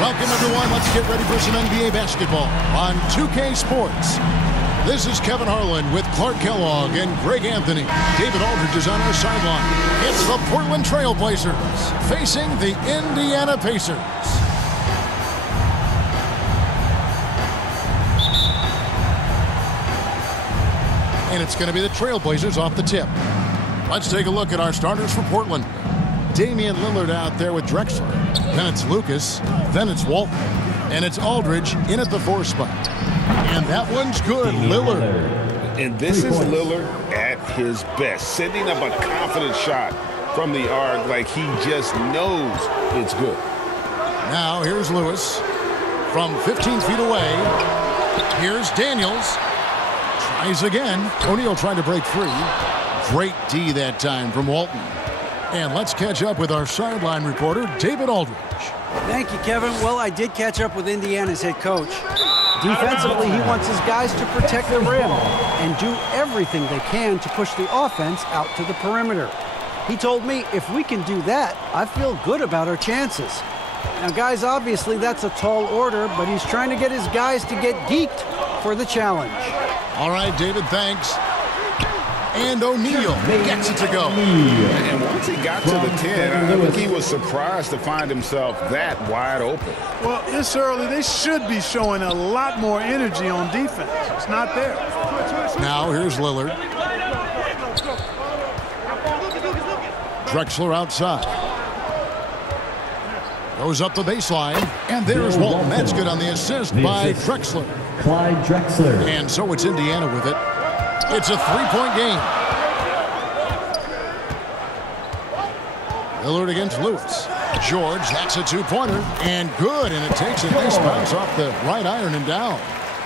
Welcome, everyone. Let's get ready for some NBA basketball on 2K Sports. This is Kevin Harlan with Clark Kellogg and Greg Anthony. David Aldridge is on our sideline. It's the Portland Trail Blazers facing the Indiana Pacers. And it's going to be the Trail Blazers off the tip. Let's take a look at our starters for Portland. Damian Lillard out there with Drexler. Then it's Lucas. Then it's Walton. And it's Aldridge in at the 4 spot. And that one's good, Lillard. And this is Lillard at his best. Sending up a confident shot from the arc like he just knows it's good. Now here's Lewis from 15 feet away. Here's Daniels. Tries again. O'Neal trying to break free. Great D that time from Walton. And let's catch up with our sideline reporter, David Aldridge. Thank you, Kevin. Well, I did catch up with Indiana's head coach. Defensively, he wants his guys to protect the rim and do everything they can to push the offense out to the perimeter. He told me if we can do that, I feel good about our chances. Now, guys, obviously that's a tall order, but he's trying to get his guys to get geeked for the challenge. All right, David, thanks. And O'Neal gets it to go. And once he got to the 10, I think he was surprised to find himself that wide open. Well, this early, they should be showing a lot more energy on defense. It's not there. Now here's Lillard. Drexler outside. Goes up the baseline. And there's Walton. That's good on the assist by Drexler. Clyde Drexler. And so it's Indiana with it. It's a 3-point game. Lillard against Lewis. George, that's a 2-pointer. And good, and it takes a nice bounce off the right iron and down.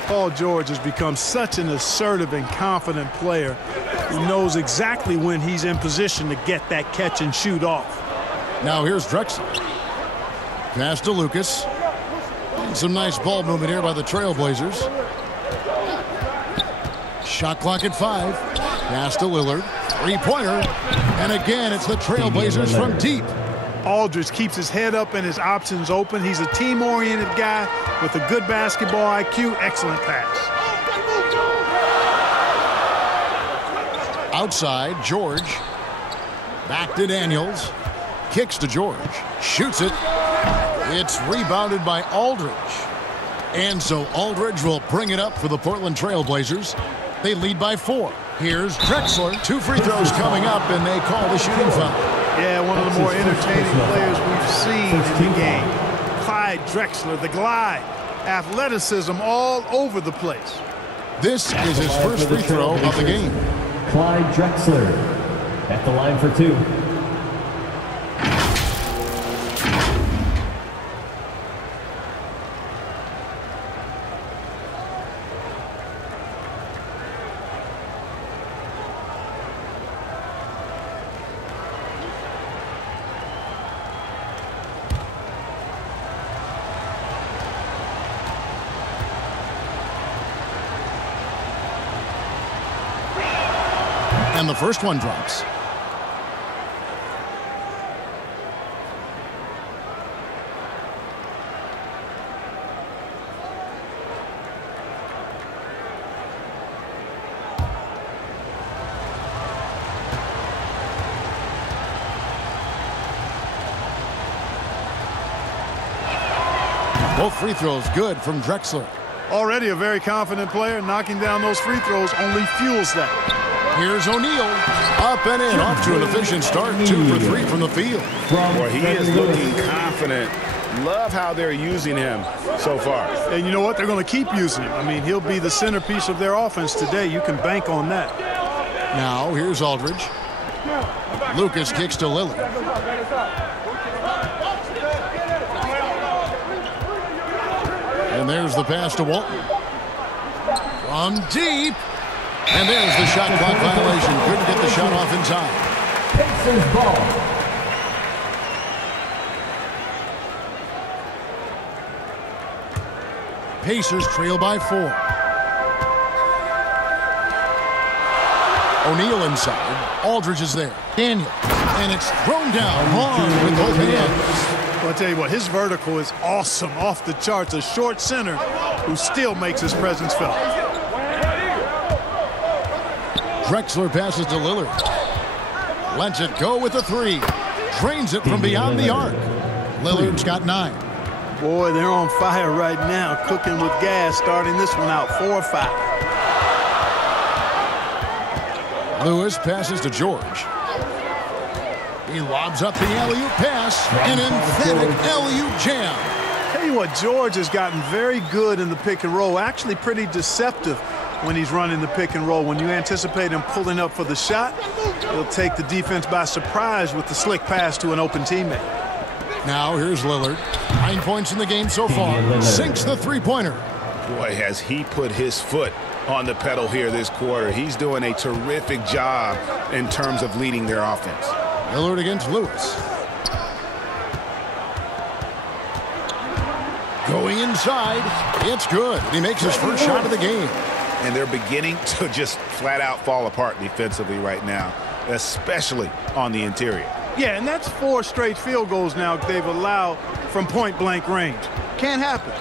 Paul George has become such an assertive and confident player. He knows exactly when he's in position to get that catch and shoot off. Now here's Drexler. Pass to Lucas. And some nice ball movement here by the Trailblazers. Shot clock at 5. Pass to Lillard. 3-pointer. And again, it's the Trailblazers from deep. Aldridge keeps his head up and his options open. He's a team-oriented guy with a good basketball IQ. Excellent pass. Outside, George. Back to Daniels. Kicks to George. Shoots it. It's rebounded by Aldridge. And so Aldridge will bring it up for the Portland Trailblazers. They lead by 4. Here's Drexler. 2 free throws coming up, and they call the shooting foul. Yeah, one of the more entertaining players we've seen in the game. Clyde Drexler, the glide. Athleticism all over the place. This is his first free throw of the game. Clyde Drexler at the line for 2. And the first one drops. Both free throws good from Drexler. Already a very confident player. Knocking down those free throws only fuels that. Here's O'Neal. Up and in. Off to an efficient start. 2 for 3 from the field. Boy, he is looking confident. Love how they're using him so far. And you know what? They're going to keep using him. I mean, he'll be the centerpiece of their offense today. You can bank on that. Now, here's Aldridge. Lucas kicks to Lillard. And there's the pass to Walton. From deep. And there's the shot clock violation. Couldn't get the shot off in time. Pacers ball. Pacers trail by 4. O'Neal inside. Aldridge is there. Daniel. And it's thrown down hard with both hands. Well, I'll tell you what, his vertical is awesome, off the charts. A short center who still makes his presence felt. Drexler passes to Lillard. Lets it go with a three. Drains it from beyond the arc. Lillard's got 9. Boy, they're on fire right now, cooking with gas, starting this one out 4-5. Lewis passes to George. He lobs up the alley-oop pass. An emphatic alley-oop jam. Tell you what, George has gotten very good in the pick and roll, actually pretty deceptive when he's running the pick and roll. When you anticipate him pulling up for the shot, he'll take the defense by surprise with the slick pass to an open teammate. Now here's Lillard. 9 points in the game so far. Sinks the three-pointer. Boy, has he put his foot on the pedal here this quarter. He's doing a terrific job in terms of leading their offense. Lillard against Lewis. Going inside. It's good. He makes his first shot of the game. And they're beginning to just flat out fall apart defensively right now, especially on the interior. Yeah, and that's 4 straight field goals now they've allowed from point-blank range. Can't happen.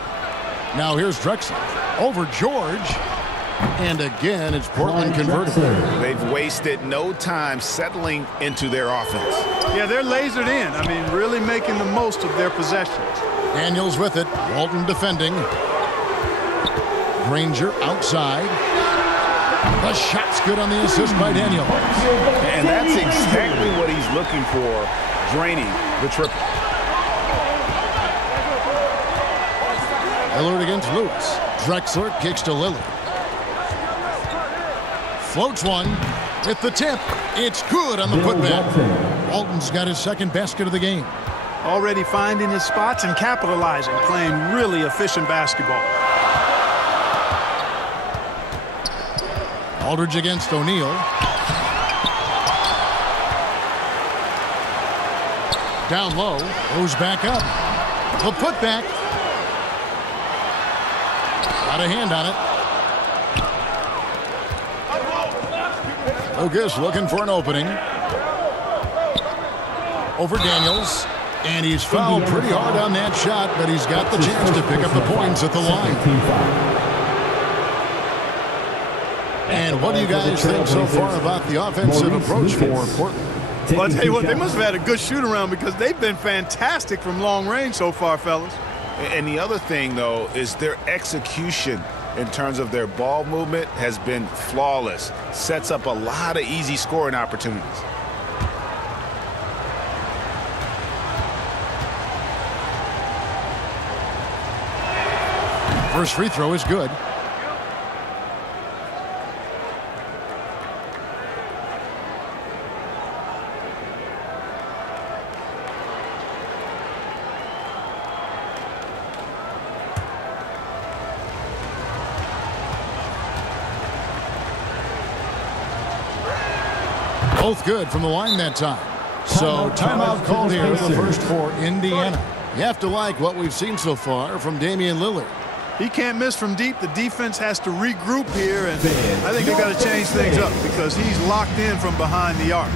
Now here's Drexler over George. And again, it's Portland converted. They've wasted no time settling into their offense. Yeah, they're lasered in. I mean, really making the most of their possessions. Daniels with it. Walton defending. Granger outside. The shot's good on the assist by Daniels. And that's exactly what he's looking for, draining the triple. Lillard against Lewis. Drexler kicks to Lillard. Floats one with the tip. It's good on the putback. Walton's got his second basket of the game. Already finding his spots and capitalizing, playing really efficient basketball. Aldridge against O'Neal. Down low, goes back up. The putback. Got a hand on it. Lucas looking for an opening. Over Daniels. And he's fouled pretty hard on that shot, but he's got the chance to pick up the points at the line. And what do you guys think so far about the offensive approach for Portland? Well, I'll tell you what, they must have had a good shoot-around because they've been fantastic from long range so far, fellas. And the other thing, though, is their execution in terms of their ball movement has been flawless. Sets up a lot of easy scoring opportunities. First free throw is good. Both good from the line that time. So timeout called here, the first for Indiana. You have to like what we've seen so far from Damian Lillard. He can't miss from deep. The defense has to regroup here, and I think they've got to change things up because he's locked in from behind the arc.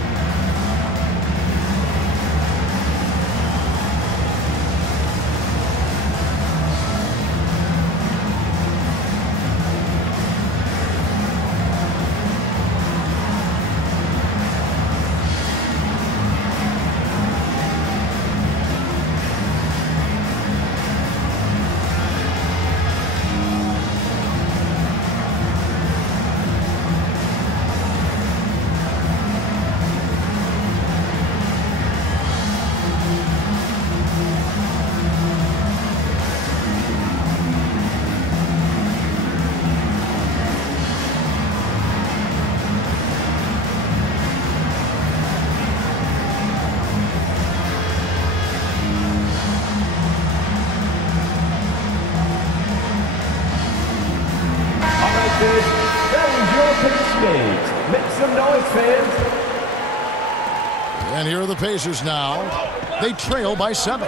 Make some noise, fans. And here are the Pacers now. They trail by 7.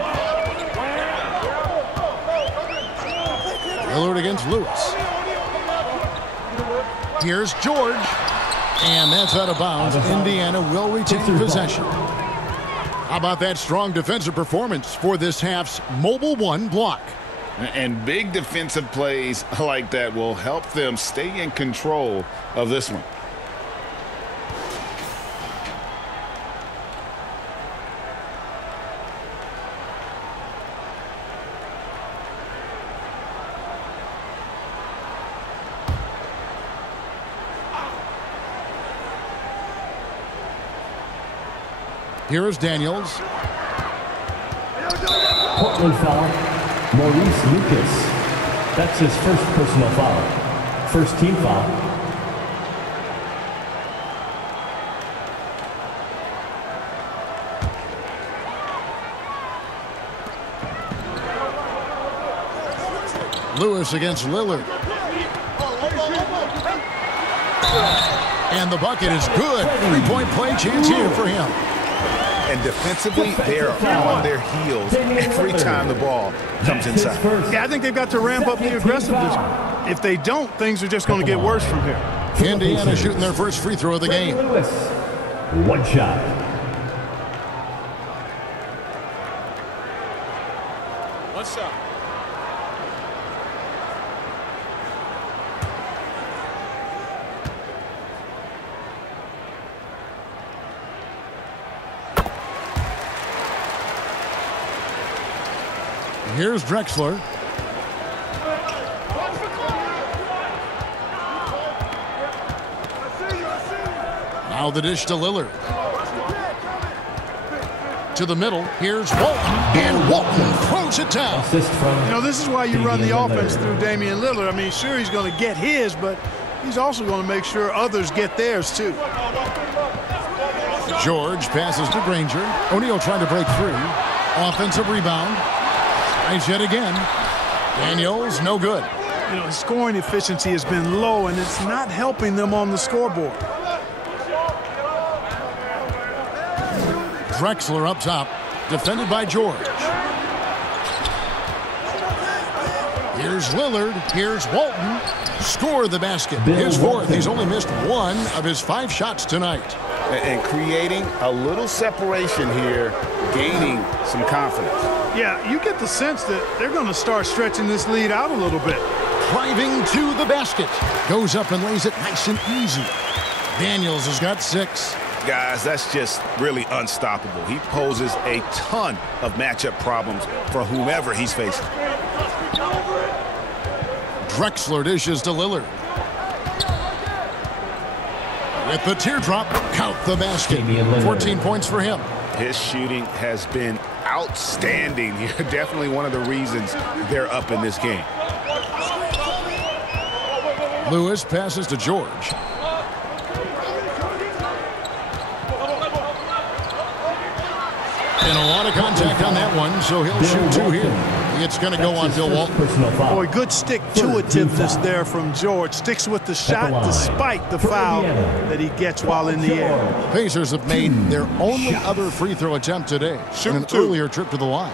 Lillard against Lewis. Here's George. And that's out of bounds. Indiana will retain possession. How about that strong defensive performance for this half's Mobile One block? And big defensive plays like that will help them stay in control of this one. Here's Daniels. Portland foul, Maurice Lucas. That's his first personal foul. First team foul. Lewis against Lillard. And the bucket is good. Three-point play chance here for him. And defensively, they're on their heels every time the ball comes inside. Yeah, I think they've got to ramp up the aggressiveness. If they don't, things are just going to get worse from here. Indiana shooting their first free throw of the game. Lewis, one shot. What's up? Here's Drexler. Now the dish to Lillard. To the middle. Here's Walton. And Walton throws it down. Assist from You know, this is why you run the offense through Damian Lillard. I mean, sure, he's going to get his, but he's also going to make sure others get theirs, too. George passes to Granger. O'Neal trying to break through. Offensive rebound. Nice yet again. Daniels, no good. You know, his scoring efficiency has been low, and it's not helping them on the scoreboard. Drexler up top, defended by George. Here's Lillard. Here's Walton. Score the basket. His fourth. He's only missed one of his 5 shots tonight. And creating a little separation here, gaining some confidence. Yeah, you get the sense that they're going to start stretching this lead out a little bit. Driving to the basket. Goes up and lays it nice and easy. Daniels has got 6. Guys, that's just really unstoppable. He poses a ton of matchup problems for whomever he's facing. Drexler dishes to Lillard. With the teardrop, count the basket. 14 points for him. His shooting has been outstanding. Definitely one of the reasons they're up in this game. Lewis passes to George. And a lot of contact on that one, so he'll shoot 2 here. It's going to go on Bill Walton. Boy, good stick-to-itiveness there from George. Sticks with the shot despite the foul that he gets while in the air. Pacers have made their only other free throw attempt today in an earlier trip to the line.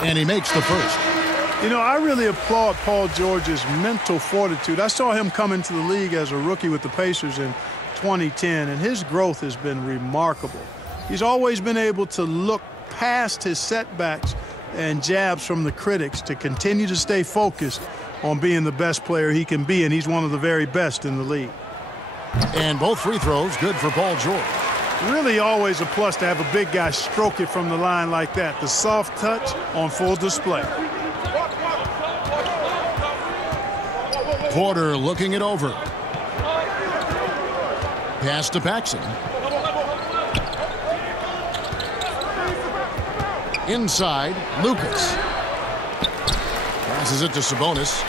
And he makes the first. You know, I really applaud Paul George's mental fortitude. I saw him come into the league as a rookie with the Pacers in 2010, and his growth has been remarkable. He's always been able to look past his setbacks and jabs from the critics to continue to stay focused on being the best player he can be, and he's one of the very best in the league. And both free throws good for Paul George. Really always a plus to have a big guy stroke it from the line like that. The soft touch on full display. Porter looking it over. Pass to Paxson. Inside, Lucas. Passes it to Sabonis.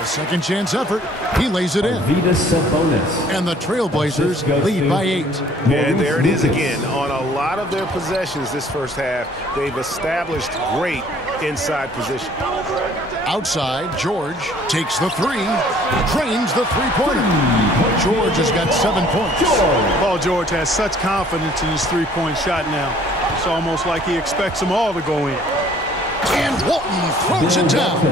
A second chance effort. He lays it in. And the Trailblazers lead by 8. And there it is again. On a lot of their possessions this first half, they've established great inside position. Outside, George takes the 3, drains the three-pointer. George has got 7 points. Paul George has such confidence in his three-point shot now. It's almost like he expects them all to go in. And Walton throws it down.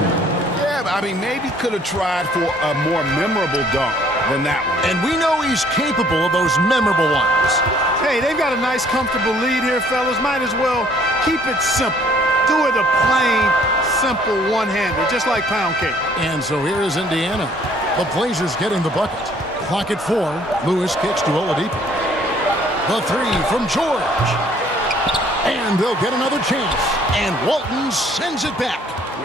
Yeah, I mean, maybe could have tried for a more memorable dunk than that one. And we know he's capable of those memorable ones. Hey, they've got a nice, comfortable lead here, fellas. Might as well keep it simple. Do it a plain, simple one-hander, just like pound cake. And so here is Indiana. The Blazers getting the bucket. Clock at 4. Lewis kicks to Oladipo. The three from George. And they'll get another chance. And Walton sends it back.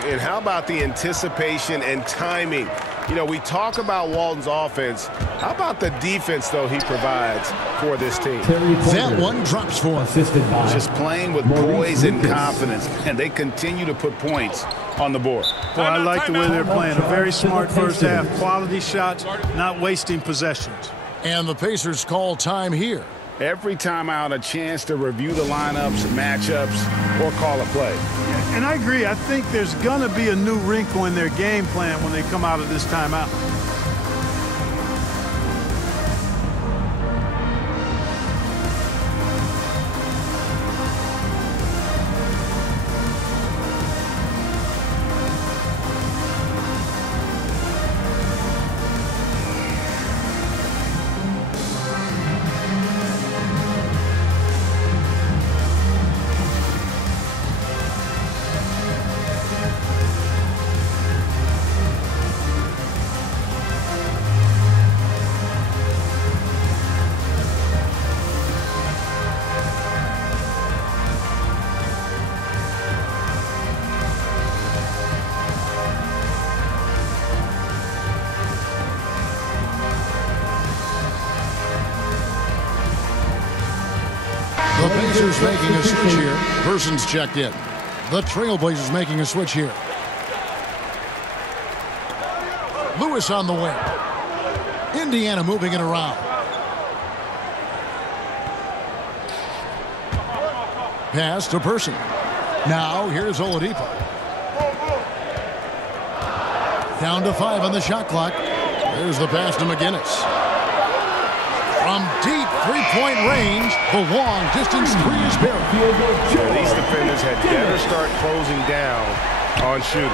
And how about the anticipation and timing? You know, we talk about Walton's offense. How about the defense, though, he provides for this team? That one drops for him. Assisted by Just playing with poise and confidence, and they continue to put points on the board. Well, I like the way they're playing. A very smart first half. Quality shots, not wasting possessions. And the Pacers call time here. Every time out, a chance to review the lineups, matchups, or call a play. And I agree. I think there's going to be a new wrinkle in their game plan when they come out of this timeout. The Pacers making a switch here. Person's checked in. The Trailblazers making a switch here. Lewis on the wing. Indiana moving it around. Pass to Person. Now here's Oladipo. Down to 5 on the shot clock. There's the pass to McGinnis. From deep three-point range, the long-distance three is buried. Yeah, these defenders had better start closing down on shooting.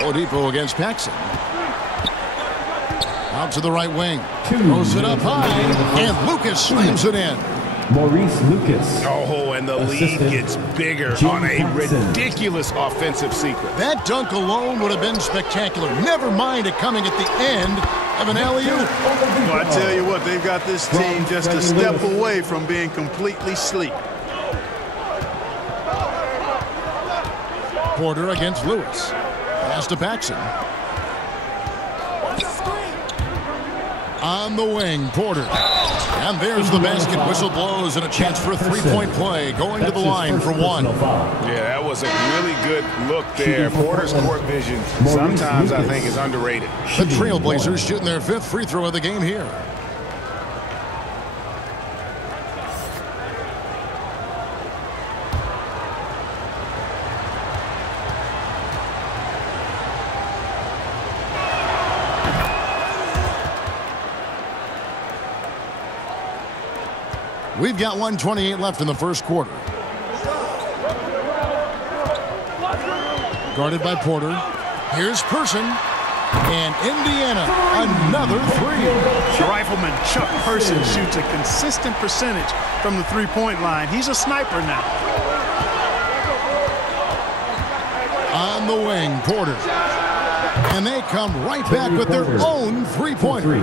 Oladipo against Paxson. Out to the right wing. Throws it up high, and Lucas slams it in. Maurice Lucas. Oh, and the lead gets bigger on a ridiculous offensive sequence. That dunk alone would have been spectacular. Never mind it coming at the end of an alley-oop. Well, I tell you what, they've got this team just a step away from being completely sleep. Porter against Lewis. Pass to Paxson. On the wing, Porter. And there's the basket. Whistle blows and a chance for a three-point play. Going to the line for one. Yeah, that was a really good look there. Porter's court vision sometimes I think is underrated. The Trailblazers shooting their 5th free throw of the game here. We've got 1:28 left in the first quarter. Guarded by Porter. Here's Person. And Indiana, another three. Rifleman Chuck Person shoots a consistent percentage from the three-point line. He's a sniper now. On the wing, Porter. And they come right back with their own three-pointer.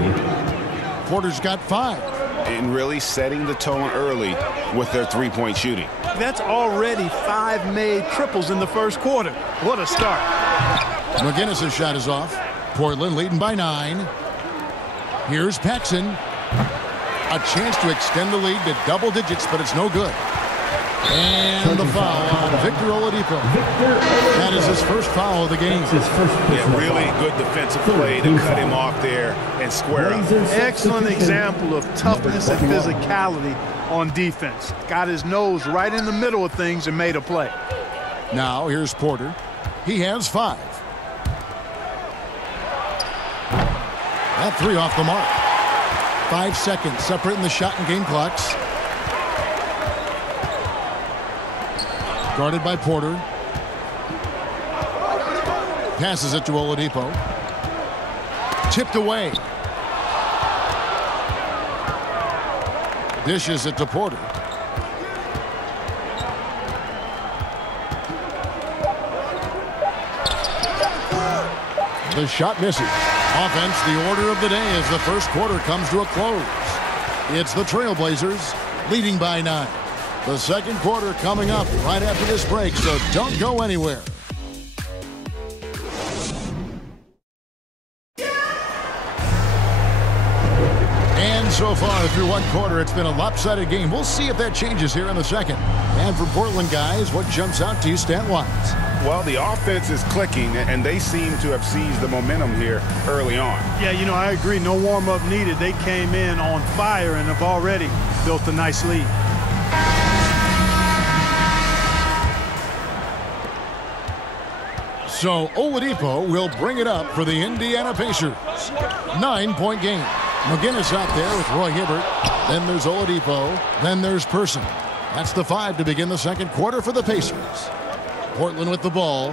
Porter's got 5. And really setting the tone early with their three-point shooting. That's already 5 made triples in the first quarter. What a start. McGinnis' shot is off. Portland leading by 9. Here's Paxson. A chance to extend the lead to double digits, but it's no good. And the foul on Victor Oladipo. That is his first foul of the game. Yeah, really good defensive play to cut him off there and square up. Excellent example of toughness and physicality on defense. Got his nose right in the middle of things and made a play. Now here's Porter. He has 5. That 3 off the mark. 5 seconds separating the shot and game clocks. Guarded by Porter. Passes it to Oladipo. Tipped away. Dishes it to Porter. The shot misses. Offense, the order of the day as the first quarter comes to a close. It's the Trailblazers leading by 9. The second quarter coming up right after this break, so don't go anywhere. And so far through one quarter, it's been a lopsided game. We'll see if that changes here in the second. And for Portland, guys, what jumps out to you stat-wise? Well, the offense is clicking, and they seem to have seized the momentum here early on. Yeah, you know, I agree. No warm-up needed. They came in on fire and have already built a nice lead. So Oladipo will bring it up for the Indiana Pacers. 9-point game. McGinnis out there with Roy Hibbert. Then there's Oladipo. Then there's Person. That's the 5 to begin the second quarter for the Pacers. Portland with the ball.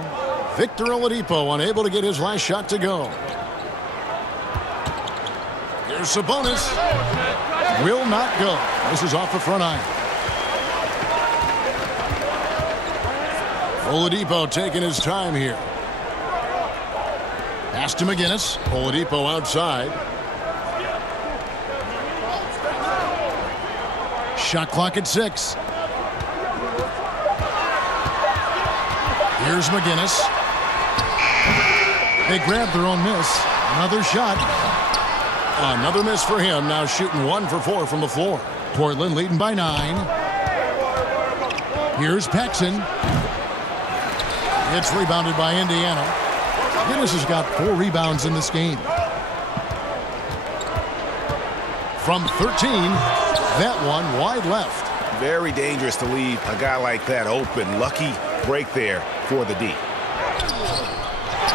Victor Oladipo unable to get his last shot to go. Here's Sabonis. Will not go. This is off the front iron. Oladipo taking his time here. Pass to McGinnis. Oladipo outside. Shot clock at 6. Here's McGinnis. They grab their own miss. Another shot. Another miss for him. Now shooting 1 for 4 from the floor. Portland leading by 9. Here's Paxson. It's rebounded by Indiana. McGinnis has got 4 rebounds in this game. From 13, that one wide left. Very dangerous to leave a guy like that open. Lucky break there for the D.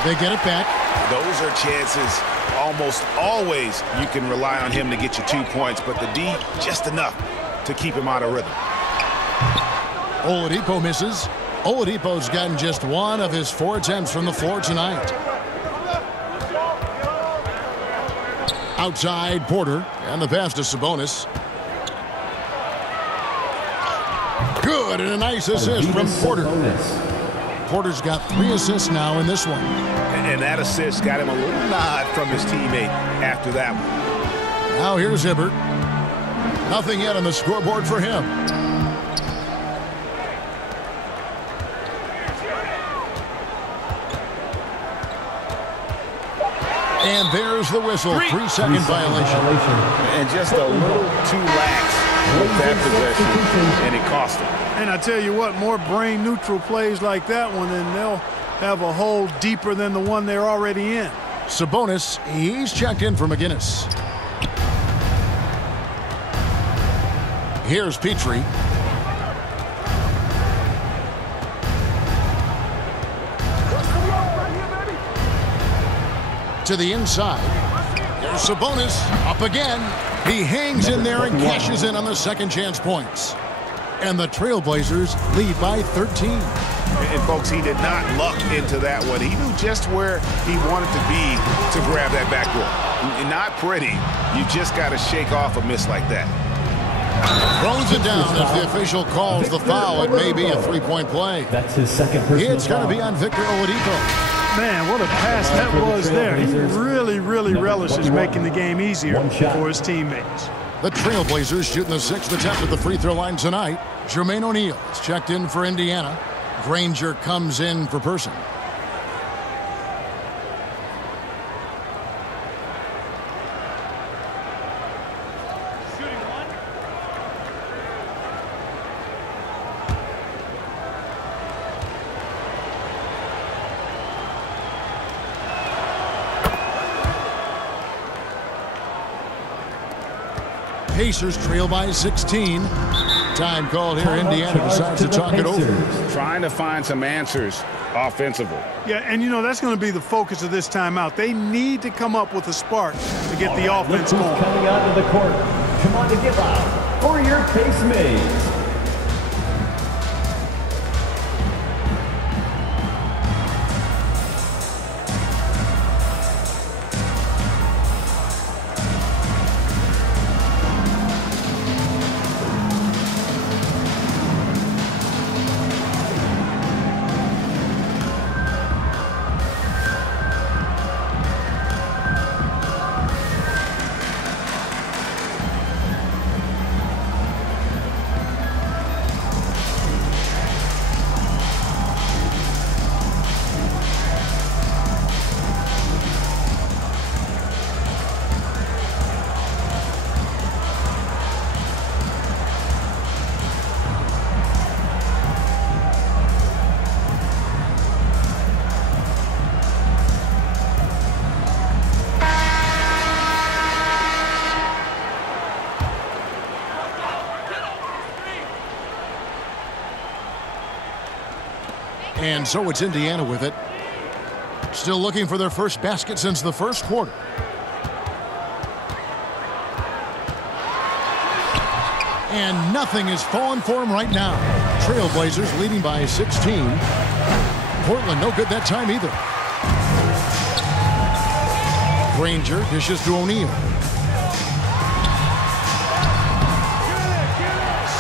They get it back. Those are chances almost always you can rely on him to get you 2 points, but the D just enough to keep him out of rhythm. Oladipo misses. Oladipo's gotten just 1 of his 4 attempts from the floor tonight. Outside Porter, and the pass to Sabonis. Good, and a nice assist from Porter. Porter's got 3 assists now in this one. And that assist got him a little nod from his teammate after that one. Now here's Hibbert. Nothing yet on the scoreboard for him. And there's the whistle. 3-second violation. And just a little too lax with that possession, and it cost him. And I tell you what, more brain-neutral plays like that one, and they'll have a hole deeper than the one they're already in. Sabonis, he's checked in for McGinnis. Here's Petrie. To the inside. There's Sabonis up again. He hangs in there and cashes in on the second chance points. And the Trailblazers lead by 13. And folks, he did not luck into that one. He knew just where he wanted to be to grab that backboard. Not pretty. You just got to shake off a miss like that. Throws it down as the official calls the foul. It may be a 3-point play. That's his second personal It's going to be on Victor Oladipo. Man, what a pass that was there. He really relishes making the game easier for his teammates. The Trailblazers shooting the 6th attempt at the free throw line tonight. Jermaine O'Neal is checked in for Indiana. Granger comes in for Person. Pacers trail by 16. Time called here. Indiana decides to talk it over. Trying to find some answers offensively. Yeah, and you know, that's going to be the focus of this timeout. They need to come up with a spark to get the offense going. Coming onto the court. Come on to give up for your Case Mays. And so it's Indiana with it. Still looking for their first basket since the first quarter. And nothing is falling for him right now. Trailblazers leading by 16. Portland no good that time either. Granger dishes to O'Neal.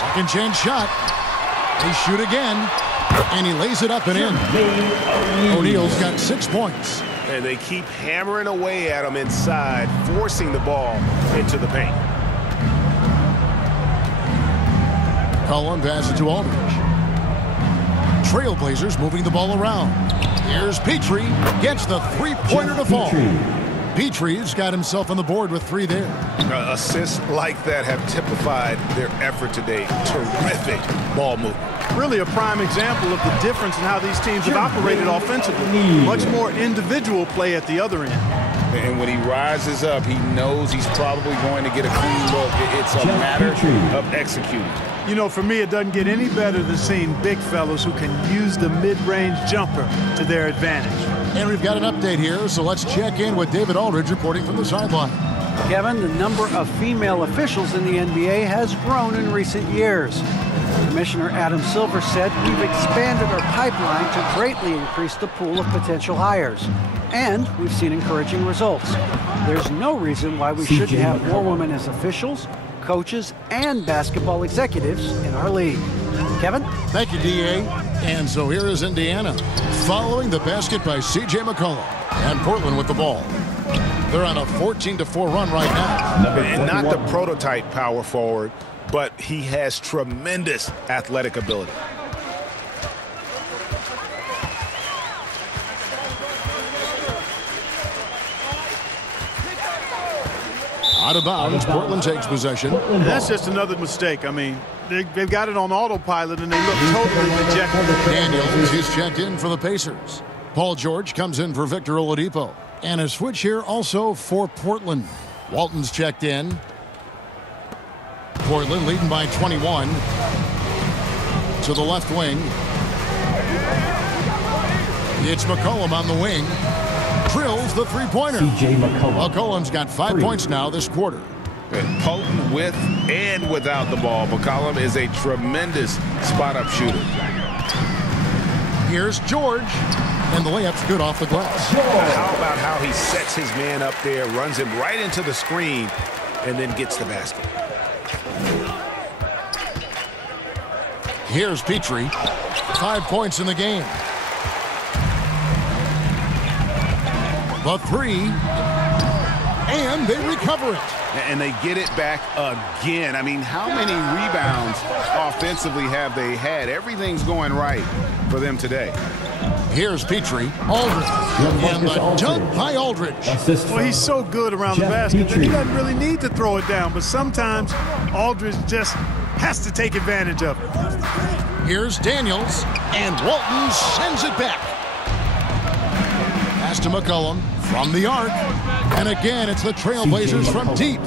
Second chance shot. They shoot again. And he lays it up and in. O'Neal's got 6 points. And they keep hammering away at him inside, forcing the ball into the paint. Cullen passes it to Aldridge. Trailblazers moving the ball around. Here's Petrie. Gets the three-pointer to fall. Petrie's got himself on the board with 3 there. Assists like that have typified their effort today. Terrific ball movement. Really a prime example of the difference in how these teams have operated offensively. Much more individual play at the other end. And when he rises up, he knows he's probably going to get a clean look. It's a matter of executing. You know, for me, it doesn't get any better than seeing big fellas who can use the mid-range jumper to their advantage. And we've got an update here, so let's check in with David Aldridge reporting from the sideline. Kevin, the number of female officials in the NBA has grown in recent years. Commissioner Adam Silver said, "We've expanded our pipeline to greatly increase the pool of potential hires. And we've seen encouraging results. There's no reason why we shouldn't have more women as officials, coaches, and basketball executives in our league." Kevin? Thank you, D.A. And so here is Indiana, following the basket by C.J. McCollum. And Portland with the ball. They're on a 14-4 run right now. And not the prototype power forward, but he has tremendous athletic ability. Out of bounds, Portland takes possession. That's just another mistake. I mean, they've got it on autopilot, and they look totally dejected. Daniels is checked in for the Pacers. Paul George comes in for Victor Oladipo. And a switch here also for Portland. Walton's checked in. Portland leading by 21. To the left wing. It's McCollum on the wing. Drills the three-pointer. C.J. McCollum. McCollum's got 5 points now this quarter. And potent with and without the ball. McCollum is a tremendous spot-up shooter. Here's George. And the layup's good off the glass. How about how he sets his man up there, runs him right into the screen, and then gets the basket. Here's Petrie. 5 points in the game. The three. And they recover it. And they get it back again. I mean, how many rebounds offensively have they had? Everything's going right for them today. Here's Petrie. Aldridge. And the dunk by Aldridge. Well, he's so good around the basket that he doesn't really need to throw it down. But sometimes Aldridge just has to take advantage of it. Here's Daniels. And Walton sends it back. Pass to McCollum from the arc. And again, it's the Trailblazers from deep.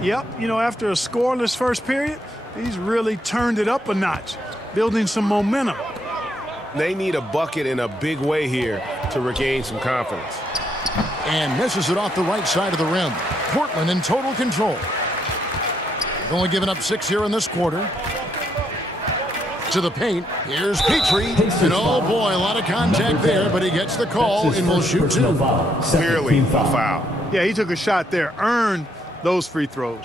Yep, you know, after a scoreless first period, he's really turned it up a notch, building some momentum. They need a bucket in a big way here to regain some confidence. And misses it off the right side of the rim. Portland in total control. They've only given up 6 here in this quarter. To the paint. Here's Petrie. And oh boy, a lot of contact there, but he gets the call and will shoot 2. Clearly a foul. Yeah, he took a shot there, earned those free throws.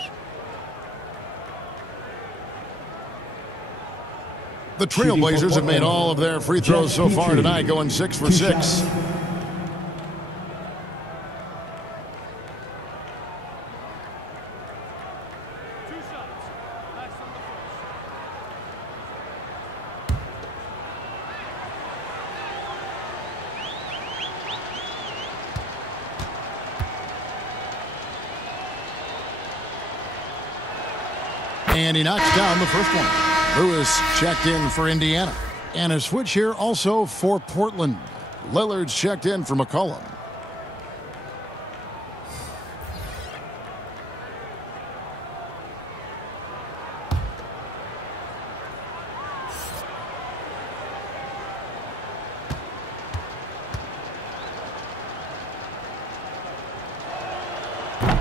The Trailblazers have made all of their free throws so far tonight, going 6 for 6. And he knocks down the first one. Lewis checked in for Indiana. And a switch here also for Portland. Lillard's checked in for McCollum.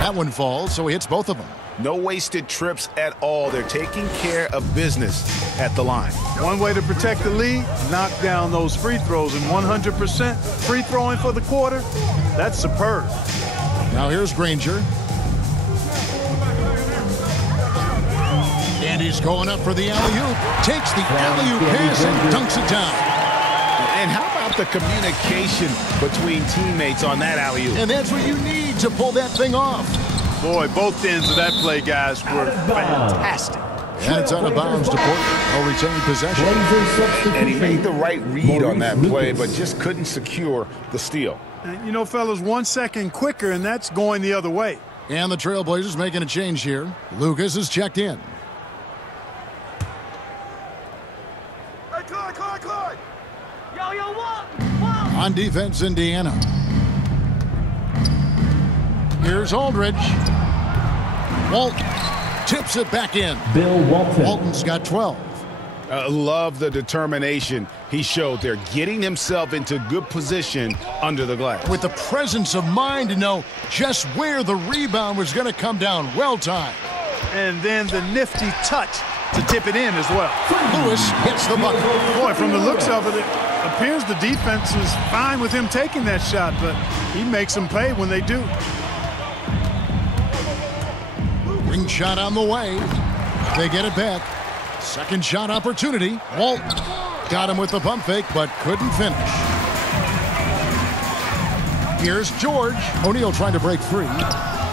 That one falls, so he hits both of them. No wasted trips at all. They're taking care of business at the line. One way to protect the lead, knock down those free throws, and 100% free throwing for the quarter, that's superb. Now here's Granger. And he's going up for the alley-oop. Takes the alley-oop pass and dunks it down. And how about the communication between teammates on that alley-oop? And that's what you need to pull that thing off. Boy, both ends of that play, guys, were fantastic. And it's out of bounds to Portland. They'll retain possession. And he made the right read on that play, but just couldn't secure the steal. And, you know, fellas, 1 second quicker, and that's going the other way. And the Trailblazers making a change here. Lucas is checked in. Hey, Clyde! Yo, what? On defense, Indiana. Here's Aldridge. Walton tips it back in. Bill Walton. Walton's got 12. Love the determination he showed there, getting himself into good position under the glass. With the presence of mind to know just where the rebound was going to come down. Well timed. And then the nifty touch to tip it in as well. Lewis hits the bucket. Boy, from the looks of it, it appears the defense is fine with him taking that shot, but he makes them pay when they do. Ring shot on the way. They get it back. Second shot opportunity. Walton got him with the pump fake, but couldn't finish. Here's George. O'Neal trying to break free.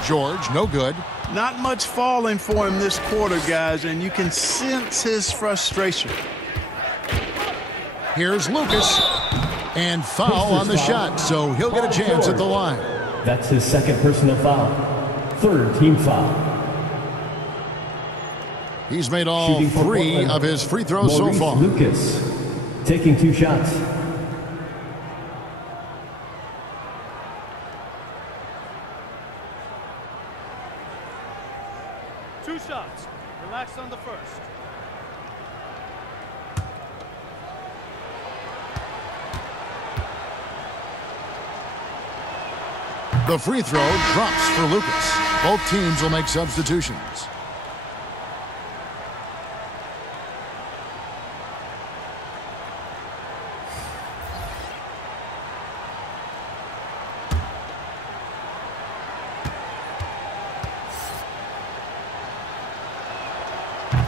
George, no good. Not much falling for him this quarter, guys, and you can sense his frustration. Here's Lucas. And foul on the shot, so he'll get a chance at the line. That's his second personal foul. Third team foul. He's made all Shooting for 3 Portland, of his free throws Maurice so far. Lucas taking 2 shots. Two shots. Relax on the first. The free throw drops for Lucas. Both teams will make substitutions.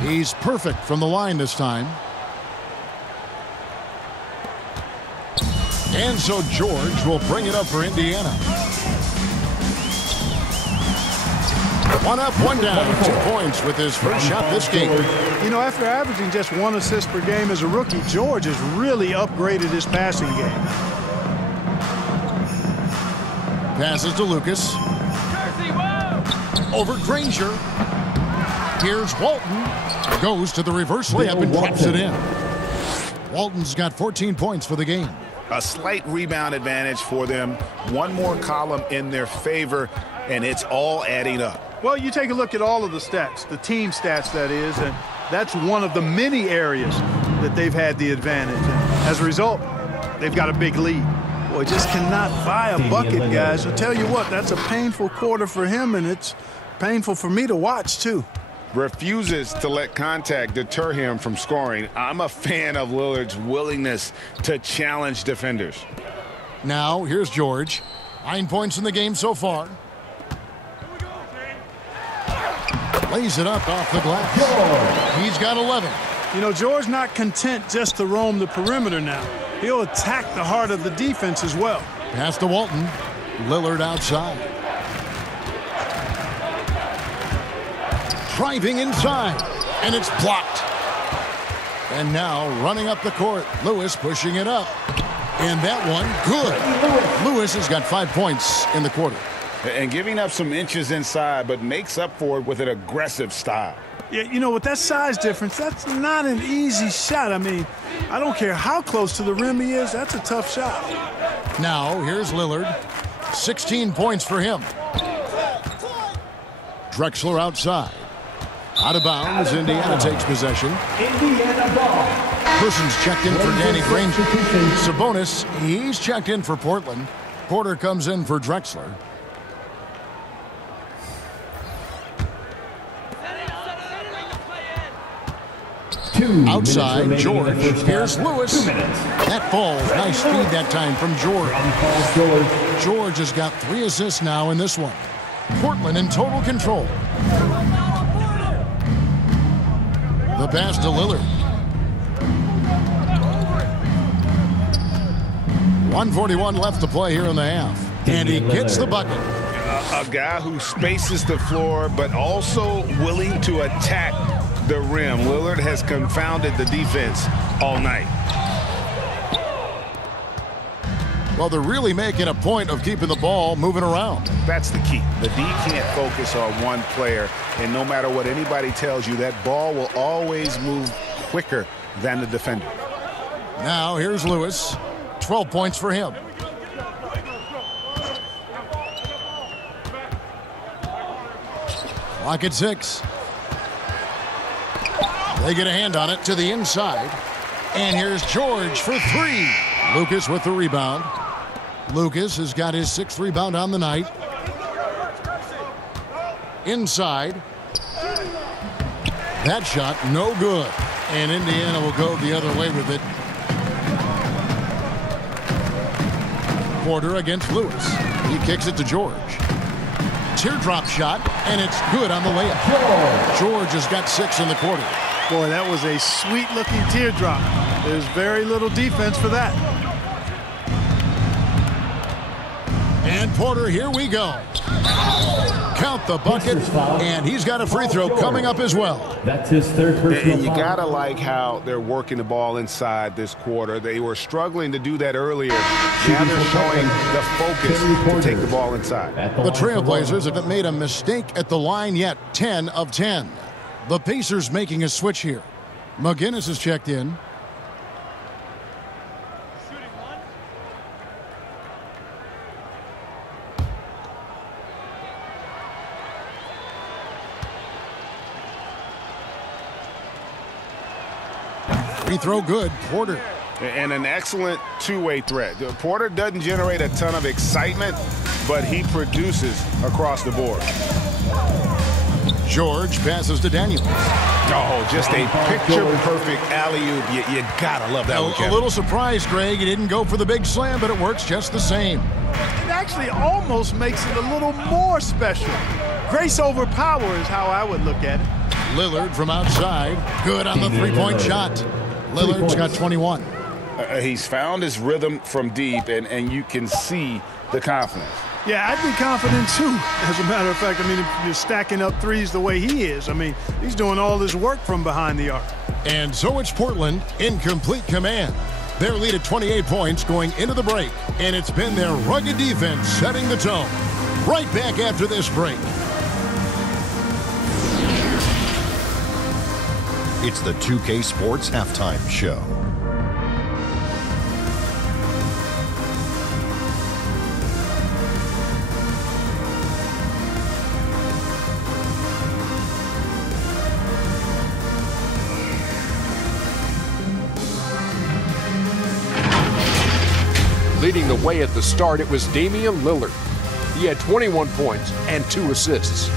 He's perfect from the line this time. And so George will bring it up for Indiana. One up, one down. 2 points with his first shot this game. You know, after averaging just 1 assist per game as a rookie, George has really upgraded his passing game. Passes to Lucas. Over Granger. Here's Walton. Goes to the reverse layup and drops it in. Walton's got 14 points for the game. A slight rebound advantage for them. One more column in their favor, and it's all adding up. Well, you take a look at all of the stats, the team stats, that is, and that's one of the many areas that they've had the advantage. And as a result, they've got a big lead. Boy, just cannot buy a bucket, guys. I'll tell you what, that's a painful quarter for him, and it's painful for me to watch, too. Refuses to let contact deter him from scoring. I'm a fan of Lillard's willingness to challenge defenders. Now, here's George. 9 points in the game so far. Lays it up off the glass. He's got 11. You know, George not content just to roam the perimeter now. He'll attack the heart of the defense as well. Pass to Walton. Lillard outside. Driving inside, and it's blocked. And now running up the court, Lewis pushing it up. And that one, good. Lewis has got 5 points in the quarter. And giving up some inches inside, but makes up for it with an aggressive style. Yeah, you know, with that size difference, that's not an easy shot. I mean, I don't care how close to the rim he is, that's a tough shot. Now, here's Lillard. 16 points for him. Drexler outside. Out of bounds, Indiana takes possession. Indiana ball. Person's checked in for Danny Granger. Sabonis, he's checked in for Portland. Porter comes in for Drexler. Outside, George. Here's Lewis. 2 minutes. That falls. Nice speed that time from George. George has got 3 assists now in this one. Portland in total control. The pass to Lillard. 1:41 left to play here in the half. And he gets the bucket. A guy who spaces the floor, but also willing to attack the rim. Lillard has confounded the defense all night. Well, they're really making a point of keeping the ball moving around. That's the key. The D can't focus on one player, and no matter what anybody tells you, that ball will always move quicker than the defender. Now, here's Lewis. 12 points for him. Clock at 6. They get a hand on it to the inside. And here's George for 3. Lucas with the rebound. Lucas has got his 6th rebound on the night. Inside. That shot, no good. And Indiana will go the other way with it. Porter against Lewis. He kicks it to George. Teardrop shot, and it's good on the layup. George has got 6 in the quarter. Boy, that was a sweet-looking teardrop. There's very little defense for that. And Porter, here we go. Count the bucket, and he's got a free throw coming up as well. That's his 3rd personal And you foul. gotta like how they're working the ball inside this quarter. They were struggling to do that earlier. Now they're showing the focus to take the ball inside. The Trailblazers haven't made a mistake at the line yet. 10 of 10. The Pacers making a switch here. McGinnis has checked in. Free throw good. Porter. And an excellent two-way threat. Porter doesn't generate a ton of excitement, but he produces across the board. George passes to Daniels. Oh, just a picture-perfect alley-oop. You gotta love that one, A Kevin. little surprised, Greg. He didn't go for the big slam, but it works just the same. It actually almost makes it a little more special. Grace over power is how I would look at it. Lillard from outside. Good on the three-point shot. Lillard's got 21. He's found his rhythm from deep, and you can see the confidence. Yeah, I'd be confident too. As a matter of fact, I mean, if you're stacking up threes the way he is, I mean, he's doing all this work from behind the arc. And so it's Portland in complete command. Their lead at 28 points going into the break. And it's been their rugged defense setting the tone. Right back after this break. It's the 2K Sports Halftime Show. Leading the way at the start, it was Damian Lillard. He had 21 points and 2 assists.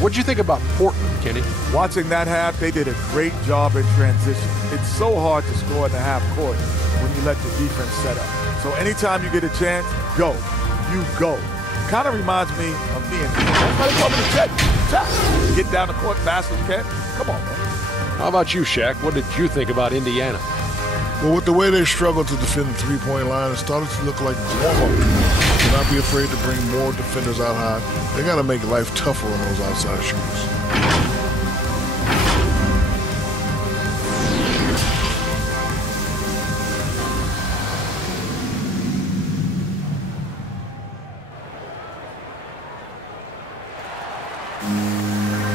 What'd you think about Portland, Kenny? Watching that half, they did a great job in transition. It's so hard to score in the half court when you let the defense set up. So anytime you get a chance, go. You go. Kind of reminds me of me and everybody over the check. Get down the court fast as you can. Come on, man. How about you, Shaq? What did you think about Indiana? Well, with the way they struggled to defend the three-point line, it started to look like warm-up. Do not be afraid to bring more defenders out high. They got to make life tougher on those outside shooters.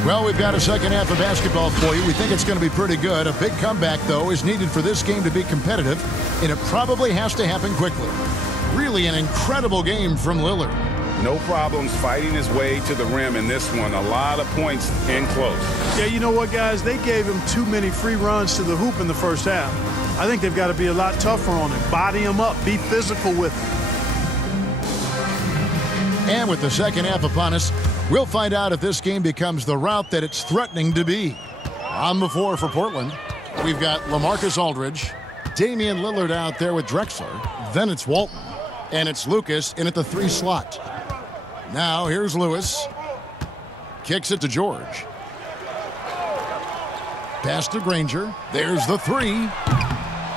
Well, we've got a second half of basketball for you. We think it's going to be pretty good. A big comeback, though, is needed for this game to be competitive, and it probably has to happen quickly. Really an incredible game from Lillard. No problems fighting his way to the rim in this one. A lot of points in close. Yeah, you know what, guys? They gave him too many free runs to the hoop in the first half. I think they've got to be a lot tougher on him. Body him up. Be physical with him. And with the second half upon us, we'll find out if this game becomes the route that it's threatening to be. On the floor for Portland, We've got LaMarcus Aldridge, Damian Lillard out there with Drexler. Then it's Walton. And it's Lucas in at the 3 slot. Now here's Lewis. Kicks it to George. Pass to Granger. There's the 3.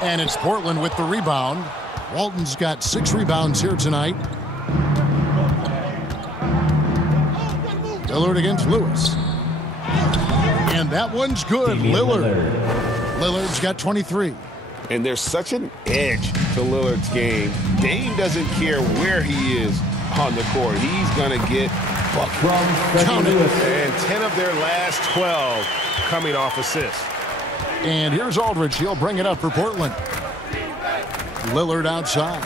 And it's Portland with the rebound. Walton's got 6 rebounds here tonight. Lillard against Lewis. And that one's good. Lillard's got 23. And there's such an edge to Lillard's game. Dame doesn't care where he is on the court. He's going to get buckets. And 10 of their last 12 coming off assists. And here's Aldridge. He'll bring it up for Portland. Lillard outside.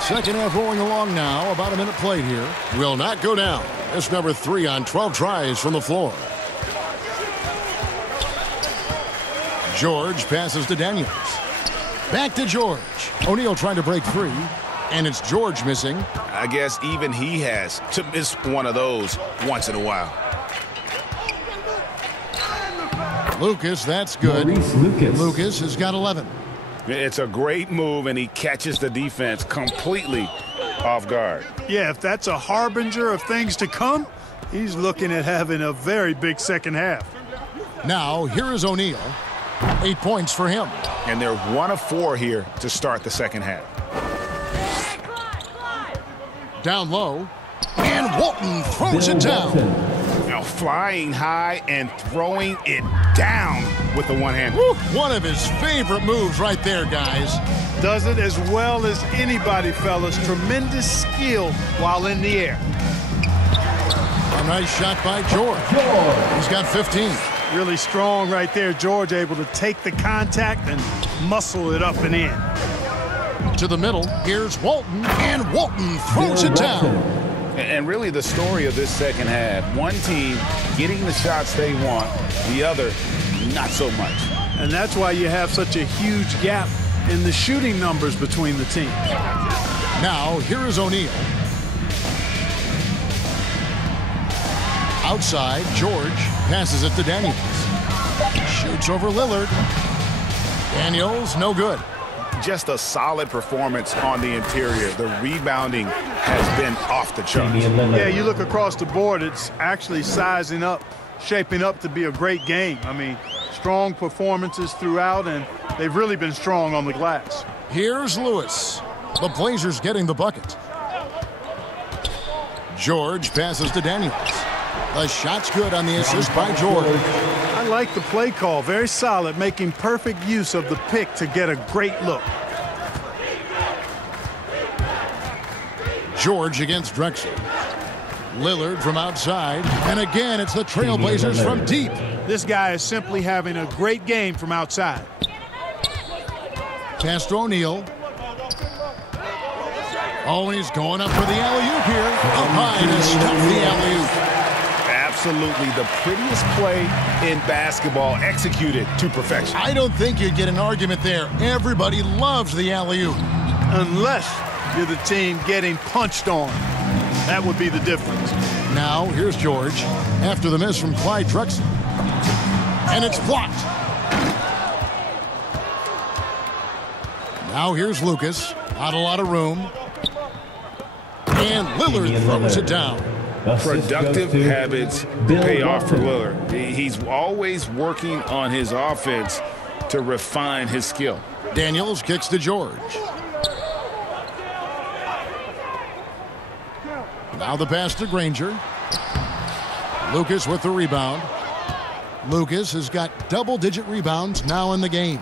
Second half rolling along now. About a minute played here. Will not go down. It's number 3 on 12 tries from the floor. George passes to Daniels. Back to George. O'Neal trying to break free. And it's George missing. I guess even he has to miss one of those once in a while. Lucas, that's good. Lucas has got 11. It's a great move, and he catches the defense completely off guard. Yeah, if that's a harbinger of things to come, he's looking at having a very big second half. Now, here is O'Neal. 8 points for him. And they're 1 of 4 here to start the second half. Down low. And Walton throws it down. Now flying high and throwing it down with the one hand. Woo, one of his favorite moves right there, guys. Does it as well as anybody, fellas. Tremendous skill while in the air. A nice shot by George. He's got 15. Really strong right there. George able to take the contact and muscle it up and in. To the middle. Here's Walton. And Walton throws it down. And really the story of this second half, one team getting the shots they want, the other not so much. And that's why you have such a huge gap in the shooting numbers between the teams. Now, here is O'Neal. Outside, George passes it to Daniels. Shoots over Lillard. Daniels, no good. Just a solid performance on the interior. The rebounding has been off the charts. Yeah, you look across the board, it's actually sizing up, shaping up to be a great game. I mean, strong performances throughout, and they've really been strong on the glass. Here's Lewis. The Blazers getting the bucket. George passes to Daniels. The shot's good on the assist by George. I like the play call. Very solid, making perfect use of the pick to get a great look. George against Drexler. Lillard from outside. And again, it's the Trailblazers from deep. This guy is simply having a great game from outside. Pass to O'Neal. Oh, and he's going up for the alley-oop here. Up high to stuff the alley-oop. Absolutely the prettiest play in basketball, executed to perfection. I don't think you'd get an argument there. Everybody loves the alley-oop. Unless you're the team getting punched on. That would be the difference. Now, here's George after the miss from Clyde Drexler. And it's blocked. Now here's Lucas. Not a lot of room. And Lillard throws it down. Productive habits pay off for Lillard. He's always working on his offense to refine his skill. Daniels kicks to George. Now the pass to Granger. Lucas with the rebound. Lucas has got double-digit rebounds now in the game.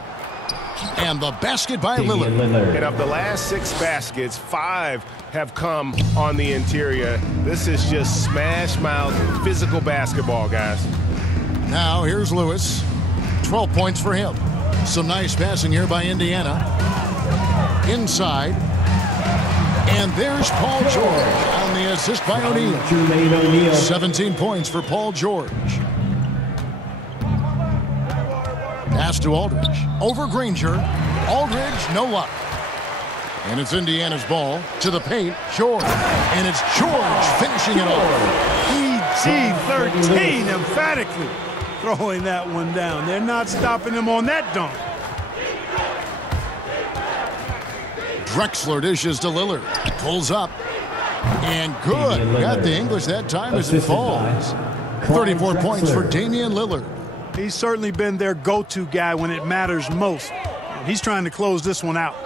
And the basket by Lillard. And of the last 6 baskets, 5 have come on the interior. This is just smash-mouth physical basketball, guys. Now here's Lewis. 12 points for him. Some nice passing here by Indiana. Inside. And there's Paul George on the assist by O'Neal. 17 points for Paul George. Pass to Aldridge. Over Granger. Aldridge, no luck. And it's Indiana's ball to the paint. George. And it's George finishing it off. He G13 emphatically throwing that one down. They're not stopping him on that dunk. Drexler dishes to Lillard. Pulls up. And good. Got the English that time as it falls. 34 points for Damian Lillard. He's certainly been their go-to guy when it matters most. He's trying to close this one out.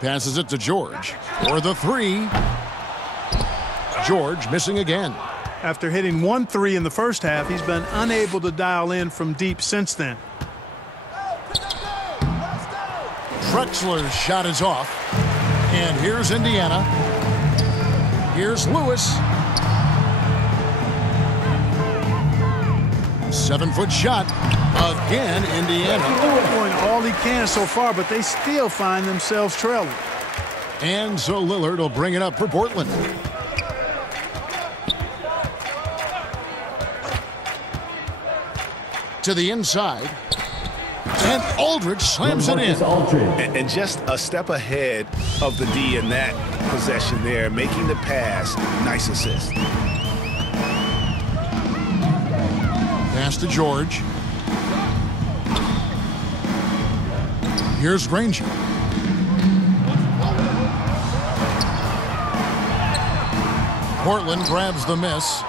Passes it to George for the three. George missing again. After hitting 1 3 in the first half, he's been unable to dial in from deep since then. Drexler's shot is off. And here's Indiana. Here's Lewis. 7-foot shot. Again, Indiana. Doing all he can so far, but they still find themselves trailing. And so Lillard will bring it up for Portland. To the inside. And Aldridge slams it in. And just a step ahead of the D in that possession there, making the pass. Nice assist. Pass to George. Here's Granger. Portland grabs the miss.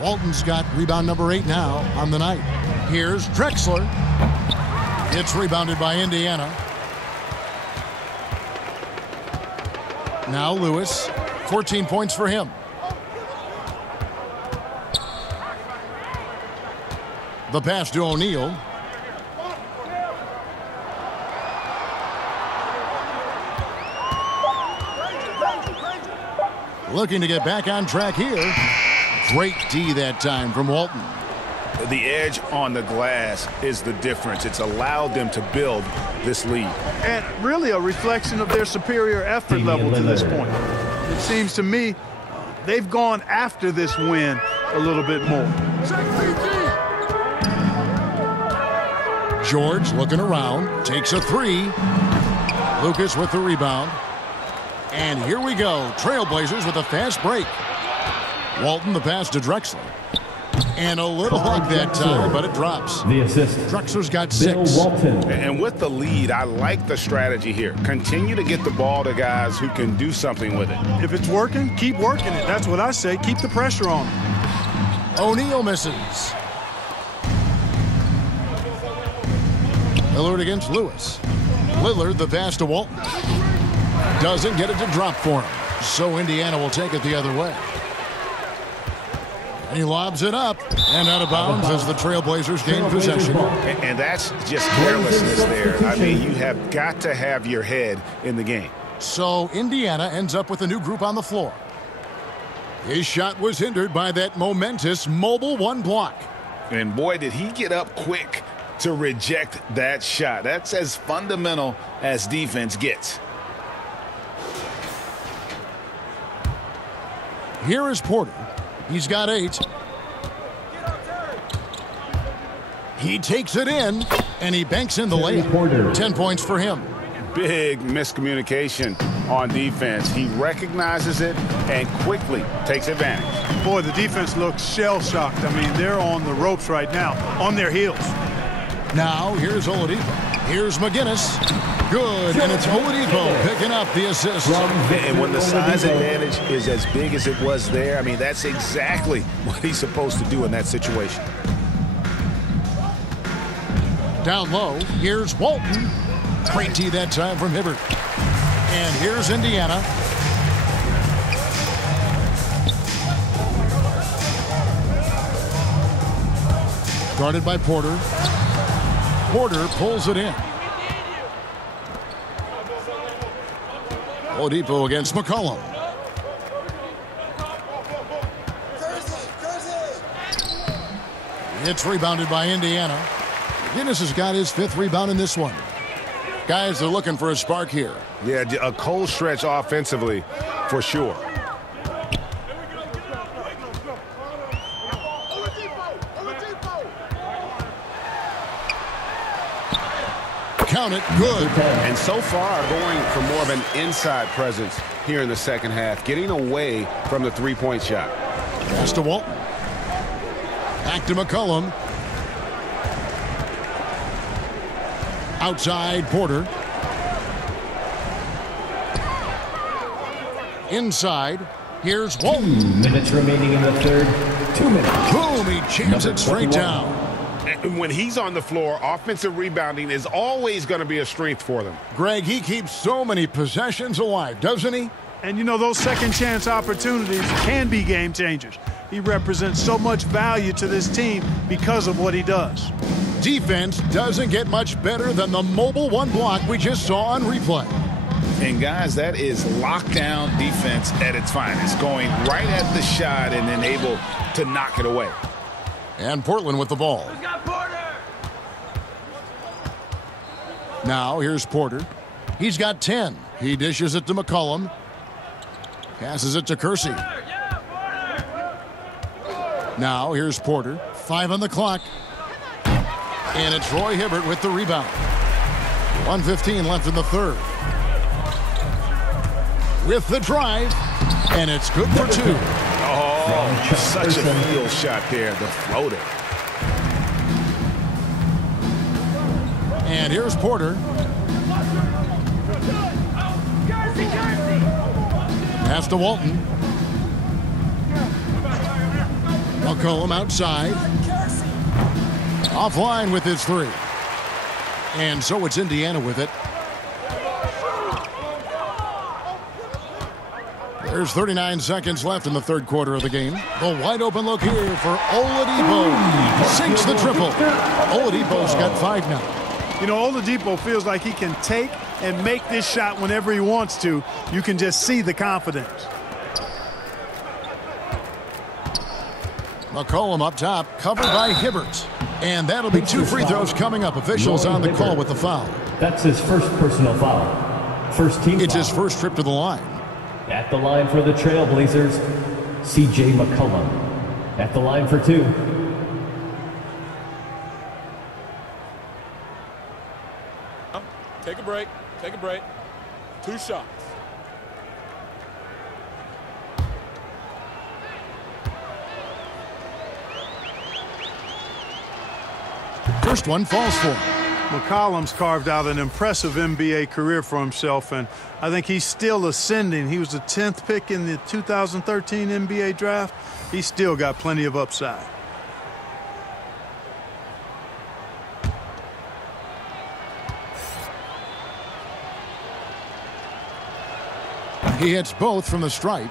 Walton's got rebound number 8 now on the night. Here's Drexler. It's rebounded by Indiana. Now Lewis. 14 points for him. The pass to O'Neal. Looking to get back on track here. Great D that time from Walton. The edge on the glass is the difference. It's allowed them to build this lead. And really a reflection of their superior effort level to this point. It seems to me they've gone after this win a little bit more. George looking around, takes a three. Lucas with the rebound. And here we go. Trailblazers with a fast break. Walton the pass to Drexler. And a little luck that time, but it drops. The assist. Drexler's got 6. And with the lead, I like the strategy here. Continue to get the ball to guys who can do something with it. If it's working, keep working it. That's what I say. Keep the pressure on him. O'Neal misses. Lillard against Lewis. Lillard the pass to Walton. Doesn't get it to drop for him. So Indiana will take it the other way. He lobs it up and out of bounds as the Trailblazers gain possession. And that's just carelessness there. I mean, you have got to have your head in the game. So Indiana ends up with a new group on the floor. His shot was hindered by that momentous mobile 1 block. And boy, did he get up quick to reject that shot. That's as fundamental as defense gets. Here is Porter. He's got 8. He takes it in, and he banks in the layup. 10 points for him. Big miscommunication on defense. He recognizes it and quickly takes advantage. Boy, the defense looks shell-shocked. I mean, they're on the ropes right now, on their heels. Now, here's Oladipo. Here's McGinnis. Good, and it's Oladipo picking up the assist. And when the size advantage is as big as it was there, I mean, that's exactly what he's supposed to do in that situation. Down low, here's Walton. Great tee that time from Hibbert. And here's Indiana. Guarded by Porter. Porter pulls it in. Oladipo against McCollum. It's rebounded by Indiana. Guinness has got his 5th rebound in this one. Guys are looking for a spark here. Yeah, a cold stretch offensively for sure. Count it, good. And so far, going for more of an inside presence here in the second half, getting away from the 3-point shot. Pass to Walton. Back to McCollum. Outside Porter. Inside. Here's Walton. 2 minutes remaining in the third. 2 minutes. Boom, he jams it straight down. And when he's on the floor, offensive rebounding is always going to be a strength for them. Greg, he keeps so many possessions alive, doesn't he? And you know, those second chance opportunities can be game changers. He represents so much value to this team because of what he does. Defense doesn't get much better than the mobile one block we just saw on replay. And guys, that is lockdown defense at its finest, going right at the shot and then able to knock it away. And Portland with the ball. Who's got Porter? Now here's Porter. He's got 10. He dishes it to McCollum. Passes it to Kersey. Now here's Porter. 5 on the clock. And it's Roy Hibbert with the rebound. 1:15 left in the third. With the drive, and it's good for 2. Oh, such a field shot there, the floater. And here's Porter. Pass to Walton. McCollum outside. Offline with his 3. And so it's Indiana with it. There's 39 seconds left in the third quarter of the game. The wide open look here for Oladipo. Sinks the triple. Oladipo's got 5 now. You know, Oladipo feels like he can take and make this shot whenever he wants to. You can just see the confidence. McCollum up top, covered by Hibbert. And that'll be 2 free throws coming up. Officials on the call with the foul. That's his first personal foul. First team It's foul. his first trip to the line. At the line for the Trailblazers, C.J. McCollum. At the line for 2. Take a break. Take a break. 2 shots. First one falls for him. McCollum's carved out an impressive NBA career for himself, and I think he's still ascending. He was the 10th pick in the 2013 NBA draft. He's still got plenty of upside. He hits both from the stripe.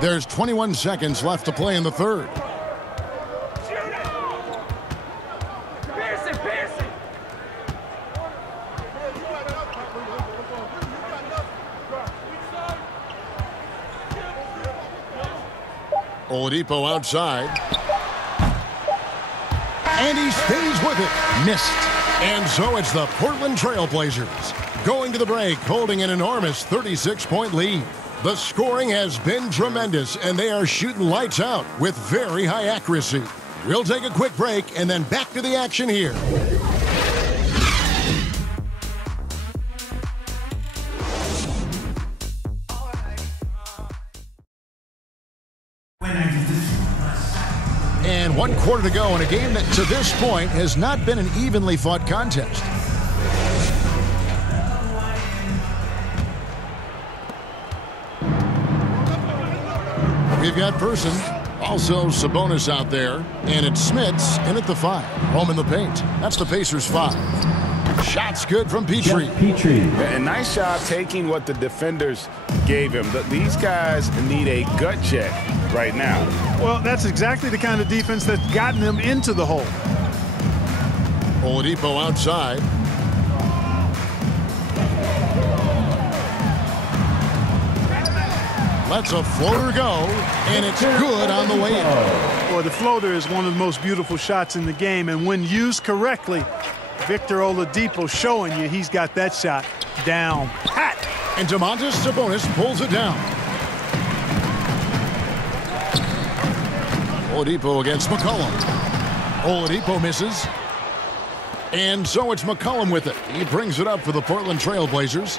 There's 21 seconds left to play in the third. Oladipo outside. And he stays with it. Missed. And so it's the Portland Trailblazers going to the break, holding an enormous 36-point lead. The scoring has been tremendous, and they are shooting lights out with very high accuracy. We'll take a quick break and then back to the action here. And 1 quarter to go in a game that to this point has not been an evenly fought contest. We've got Person, also Sabonis out there, and it's Smits in at the 5. Home in the paint. That's the Pacers' 5. Shots good from Petrie. And nice job taking what the defenders gave him. These guys need a gut check right now. Well, that's exactly the kind of defense that's gotten them into the hole. Oladipo outside. Lets a floater go, and it's good on the way in. Well, the floater is one of the most beautiful shots in the game, and when used correctly, Victor Oladipo showing you he's got that shot down pat. And Domantas Sabonis pulls it down. Oladipo against McCollum. Oladipo misses. And so it's McCollum with it. He brings it up for the Portland Trailblazers.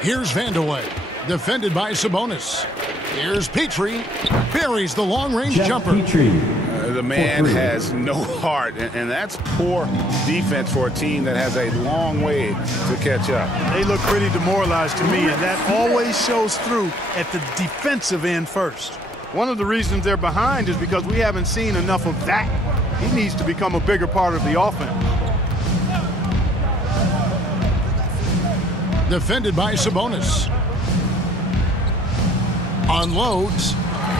Here's Vandeweghe. Defended by Sabonis. Here's Petrie. Buries the long-range jumper. The man has no heart, and that's poor defense for a team that has a long way to catch up. They look pretty demoralized to me, and that always shows through at the defensive end first. One of the reasons they're behind is because we haven't seen enough of that. He needs to become a bigger part of the offense. Defended by Sabonis. Unloads.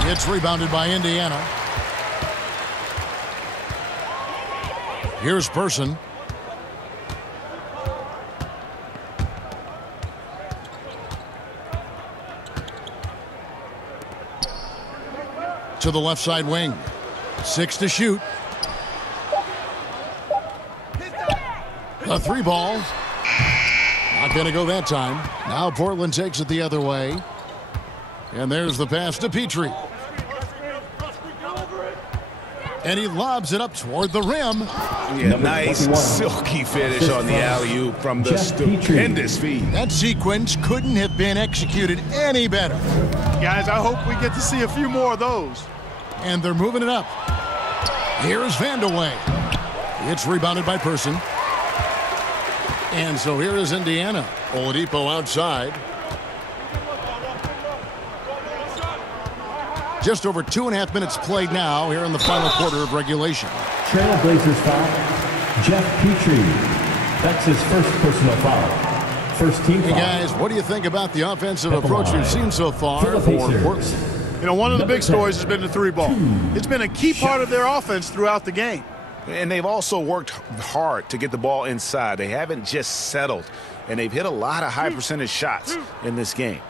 It's rebounded by Indiana. Here's Person. To the left side wing. 6 to shoot. A 3-ball. Not going to go that time. Now Portland takes it the other way. And there's the pass to Petrie. And he lobs it up toward the rim. Yeah, nice, silky finish on the alley-oop from the stupendous feed. That sequence couldn't have been executed any better. Guys, I hope we get to see a few more of those. And they're moving it up. Here's Vandeweghe. It's rebounded by Person. And so here is Indiana. Oladipo outside. Just over 2.5 minutes played now here in the final quarter of regulation. Trailblazers foul, Jeff Petrie. That's his first personal foul. First team foul. Hey guys, what do you think about the offensive approach we've seen so far for Portland? You know, one of the big stories has been the 3-ball. It's been a key part of their offense throughout the game. And they've also worked hard to get the ball inside. They haven't just settled. And they've hit a lot of high percentage shots in this game.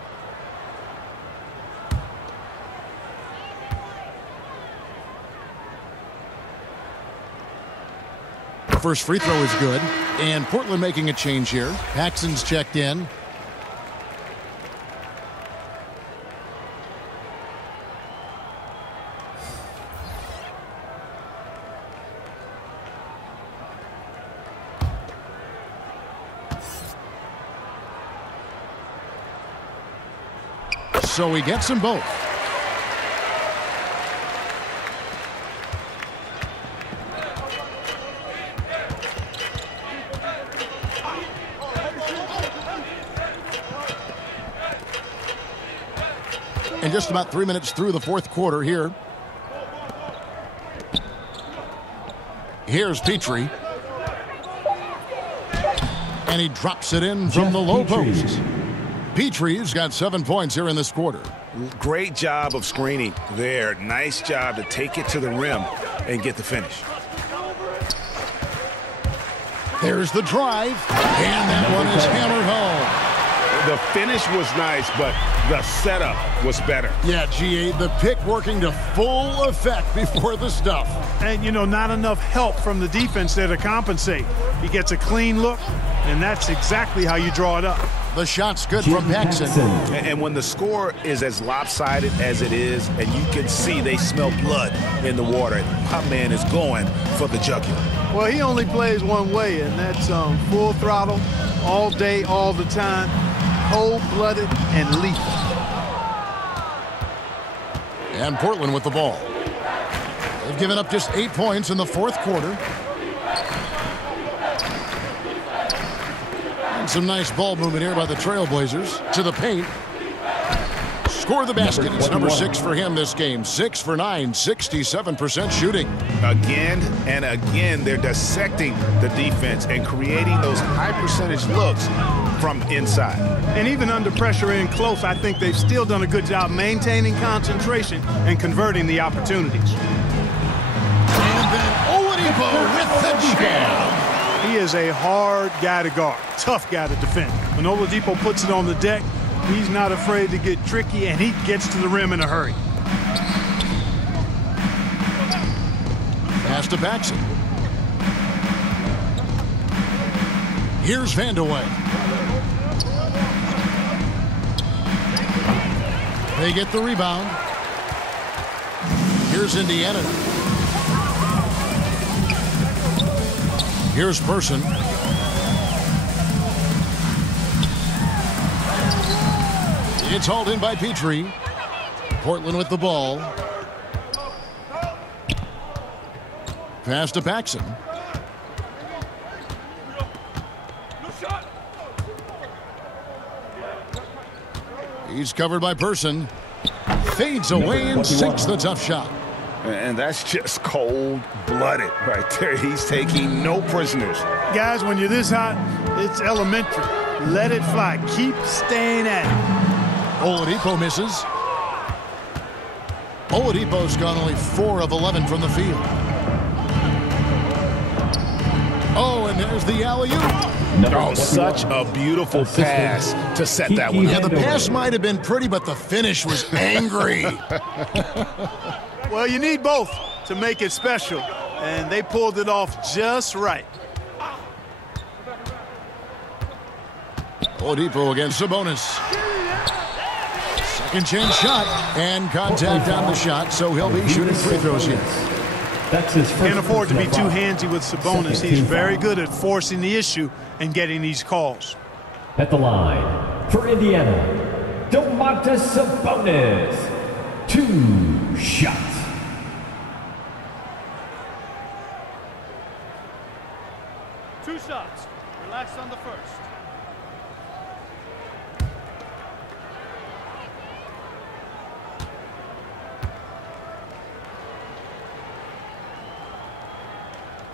First free throw is good. And Portland making a change here. Paxson's checked in. So he gets them both. And just about 3 minutes through the fourth quarter here. Here's Petrie. And he drops it in from the low post. Petrie's got 7 points here in this quarter. Great job of screening there. Nice job to take it to the rim and get the finish. There's the drive. And that one is hammered home. The finish was nice, but the setup was better. Yeah, G.A., the pick working to full effect before the stuff. And, you know, not enough help from the defense there to compensate. He gets a clean look, and that's exactly how you draw it up. The shot's good from Paxson. And when the score is as lopsided as it is, and you can see they smell blood in the water, my man is going for the jugular. Well, he only plays one way, and that's full throttle, all day, all the time, cold-blooded and lethal. And Portland with the ball. They've given up just 8 points in the fourth quarter. And some nice ball movement here by the Trailblazers. To the paint. Score the basket. It's number 6 for him this game. 6 for 9, 67% shooting. Again and again, they're dissecting the defense and creating those high percentage looks from inside. And even under pressure in close, I think they've still done a good job maintaining concentration and converting the opportunities. And then Oladipo with the jam. He is a hard guy to guard, tough guy to defend. When Oladipo puts it on the deck, he's not afraid to get tricky, and he gets to the rim in a hurry. Pass to Paxson. Here's Vandeweghe. They get the rebound. Here's Indiana. Here's Person. It's hauled in by Petrie. Portland with the ball. Pass to Paxson. He's covered by Person. Fades away and sinks the tough shot. And that's just cold-blooded right there. He's taking no prisoners. Guys, when you're this hot, it's elementary. Let it fly. Keep staying at it. Oladipo misses. Oladipo's gone only 4 of 11 from the field. Oh, and there's the alley-oop. Oh, such a beautiful pass to set that one up. Yeah, the pass might have been pretty, but the finish was angry. Well, you need both to make it special, and they pulled it off just right. Oladipo against Sabonis. Second chance shot, and contact on the shot, so he'll be shooting free throws here. That's his first. Can't afford to be too handsy with Sabonis. He's very good at forcing the issue and getting these calls. At the line for Indiana, Domantas Sabonis. 2 shots. Two shots. Relax on the first.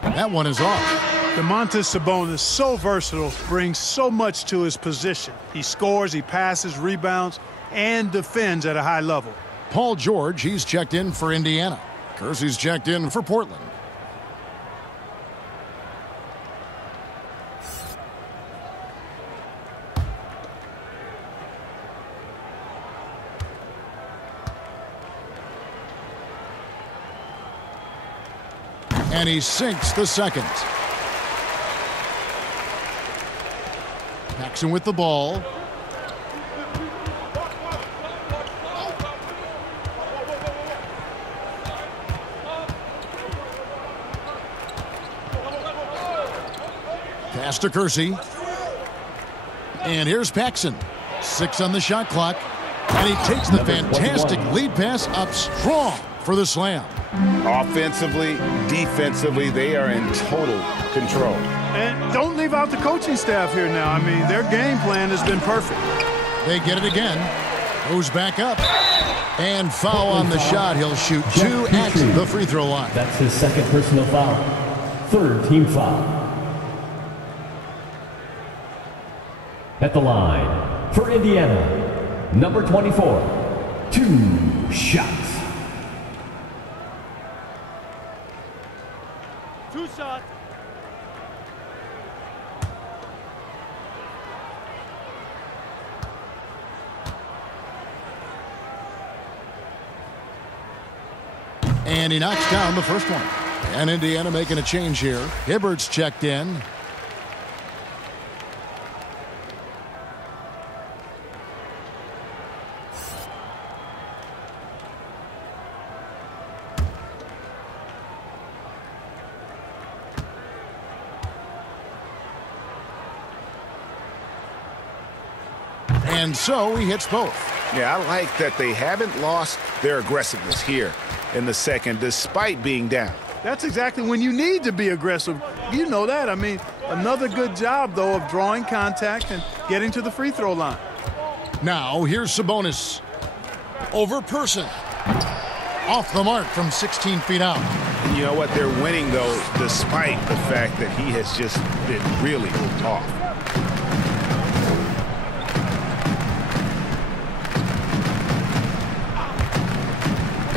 That one is off. Domantas Sabonis, so versatile, brings so much to his position. He scores, he passes, rebounds, and defends at a high level. Paul George, he's checked in for Indiana. Kersey's checked in for Portland. And he sinks the second. Paxson with the ball. Pass to Kersey. And here's Paxson. 6 on the shot clock. And he takes the fantastic lead pass up strong for the slam. Offensively, defensively, they are in total control. And don't leave out the coaching staff here now. I mean, their game plan has been perfect. They get it again. Goes back up. And foul on the shot. He'll shoot 2 at the free throw line. That's his second personal foul. 3rd team foul. At the line for Indiana, number 24, 2 shots. 2 shots. And he knocks down the first one. And Indiana making a change here. Hibbert's checked in. And so he hits both. Yeah, I like that they haven't lost their aggressiveness here in the second, despite being down. That's exactly when you need to be aggressive. You know that. I mean, another good job, though, of drawing contact and getting to the free throw line. Now, here's Sabonis. Over Person. Off the mark from 16 feet out. And you know what? They're winning, though, despite the fact that he has just been really off.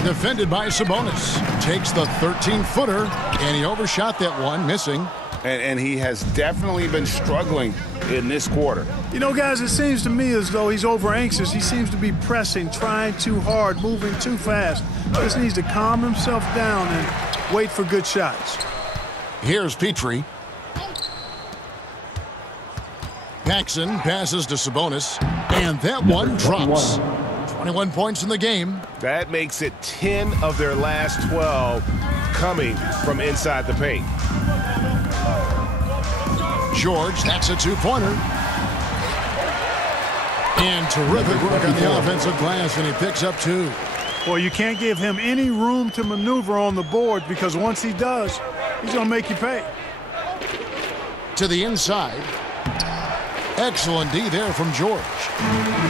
Defended by Sabonis. Takes the 13-footer, and he overshot that one, missing. And he has definitely been struggling in this quarter. You know, guys, it seems to me as though he's over-anxious. He seems to be pressing, trying too hard, moving too fast. Just needs to calm himself down and wait for good shots. Here's Petrie. Paxson passes to Sabonis, and that one drops. 21 points in the game. That makes it 10 of their last 12 coming from inside the paint. George, that's a 2-pointer. And terrific work on the offensive glass, and he picks up 2. Well, you can't give him any room to maneuver on the board because once he does, he's going to make you pay. To the inside. Excellent D there from George.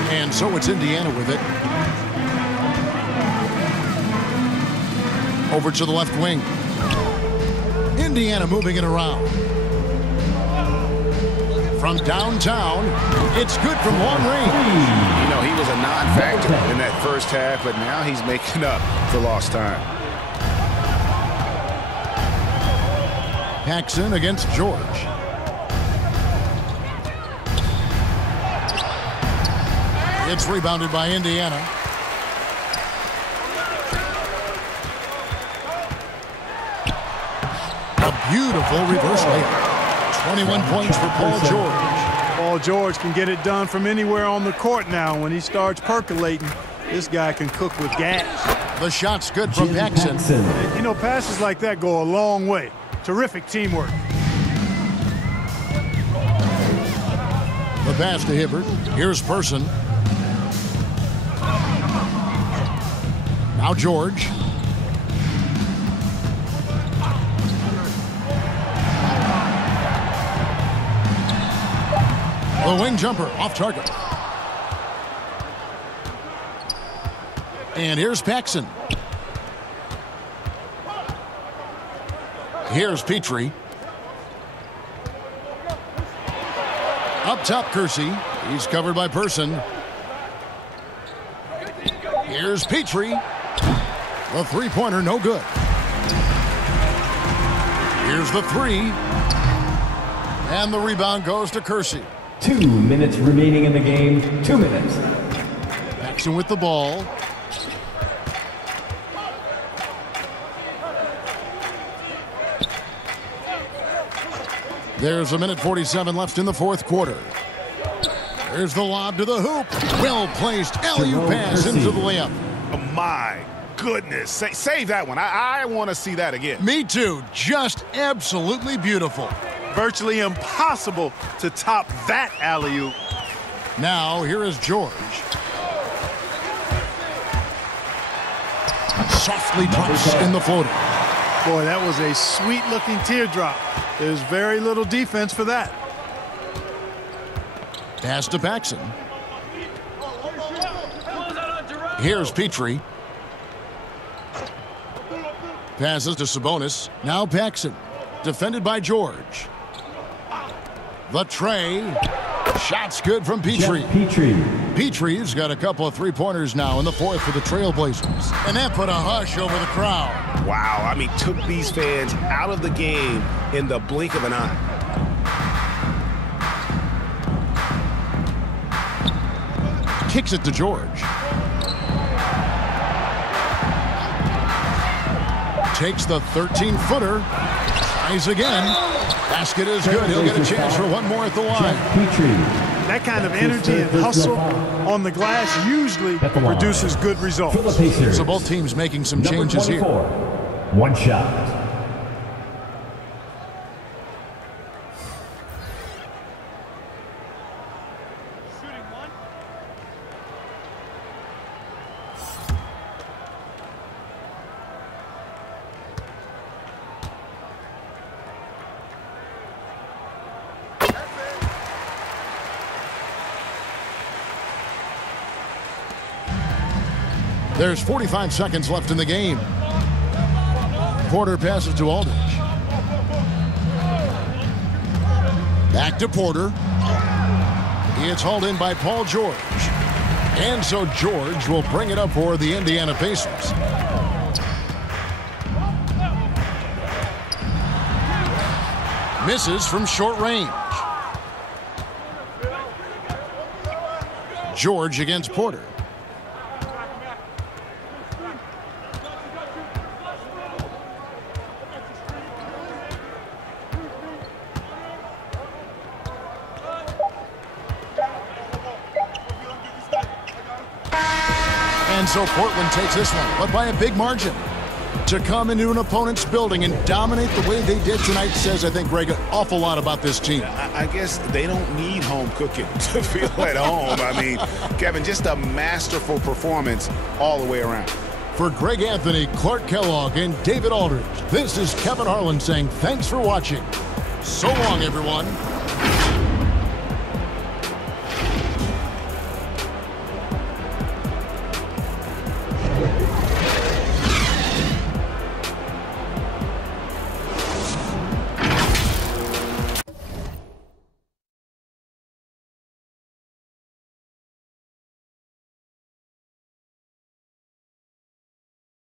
And so it's Indiana with it. Over to the left wing. Indiana moving it around. From downtown, it's good from long range. You know, he was a non-factor in that first half, but now he's making up for lost time. Paxson against George. It's rebounded by Indiana. A beautiful reverse layup. 21 points for Paul George. Paul George can get it done from anywhere on the court now. When he starts percolating, this guy can cook with gas. The shot's good from Paxson. You know, passes like that go a long way. Terrific teamwork. The pass to Hibbert. Here's Person. Now George. The wing jumper off target. And here's Paxson. Here's Petrie. Up top, Kersey. He's covered by Person. Here's Petrie. The three-pointer, no good. Here's the 3. And the rebound goes to Kersey. 2 minutes remaining in the game. 2 minutes. Paxson with the ball. There's 1:47 left in the fourth quarter. There's the lob to the hoop. Well-placed alley-oop pass into the layup. Oh, my goodness. Save that one. I want to see that again. Me too. Just absolutely beautiful. Virtually impossible to top that alley-oop. Now, here is George. Softly drops in the floater. Boy, that was a sweet-looking teardrop. There's very little defense for that. Pass to Paxson. Here's Petrie. Passes to Sabonis. Now Paxson. Defended by George. The tray. Shot's good from Petrie. Petrie's got a couple of three-pointers now in the fourth for the Trailblazers. And that put a hush over the crowd. Wow, I mean, took these fans out of the game in the blink of an eye. Kicks it to George. Takes the 13-footer. Tries again. Basket is good. He'll get a chance for one more at the line. That kind of energy and hustle on the glass usually produces good results. So both teams making some changes here. One shot. There's 45 seconds left in the game. Porter passes to Aldridge. Back to Porter. It's hauled in by Paul George. And so George will bring it up for the Indiana Pacers. Misses from short range. George against Porter. And so Portland takes this one, but by a big margin. To come into an opponent's building and dominate the way they did tonight says, I think, Greg, an awful lot about this team. I guess they don't need home cooking to feel at home. I mean, Kevin, just a masterful performance all the way around. For Greg Anthony, Clark Kellogg, and David Aldridge, this is Kevin Harlan saying thanks for watching. So long, everyone.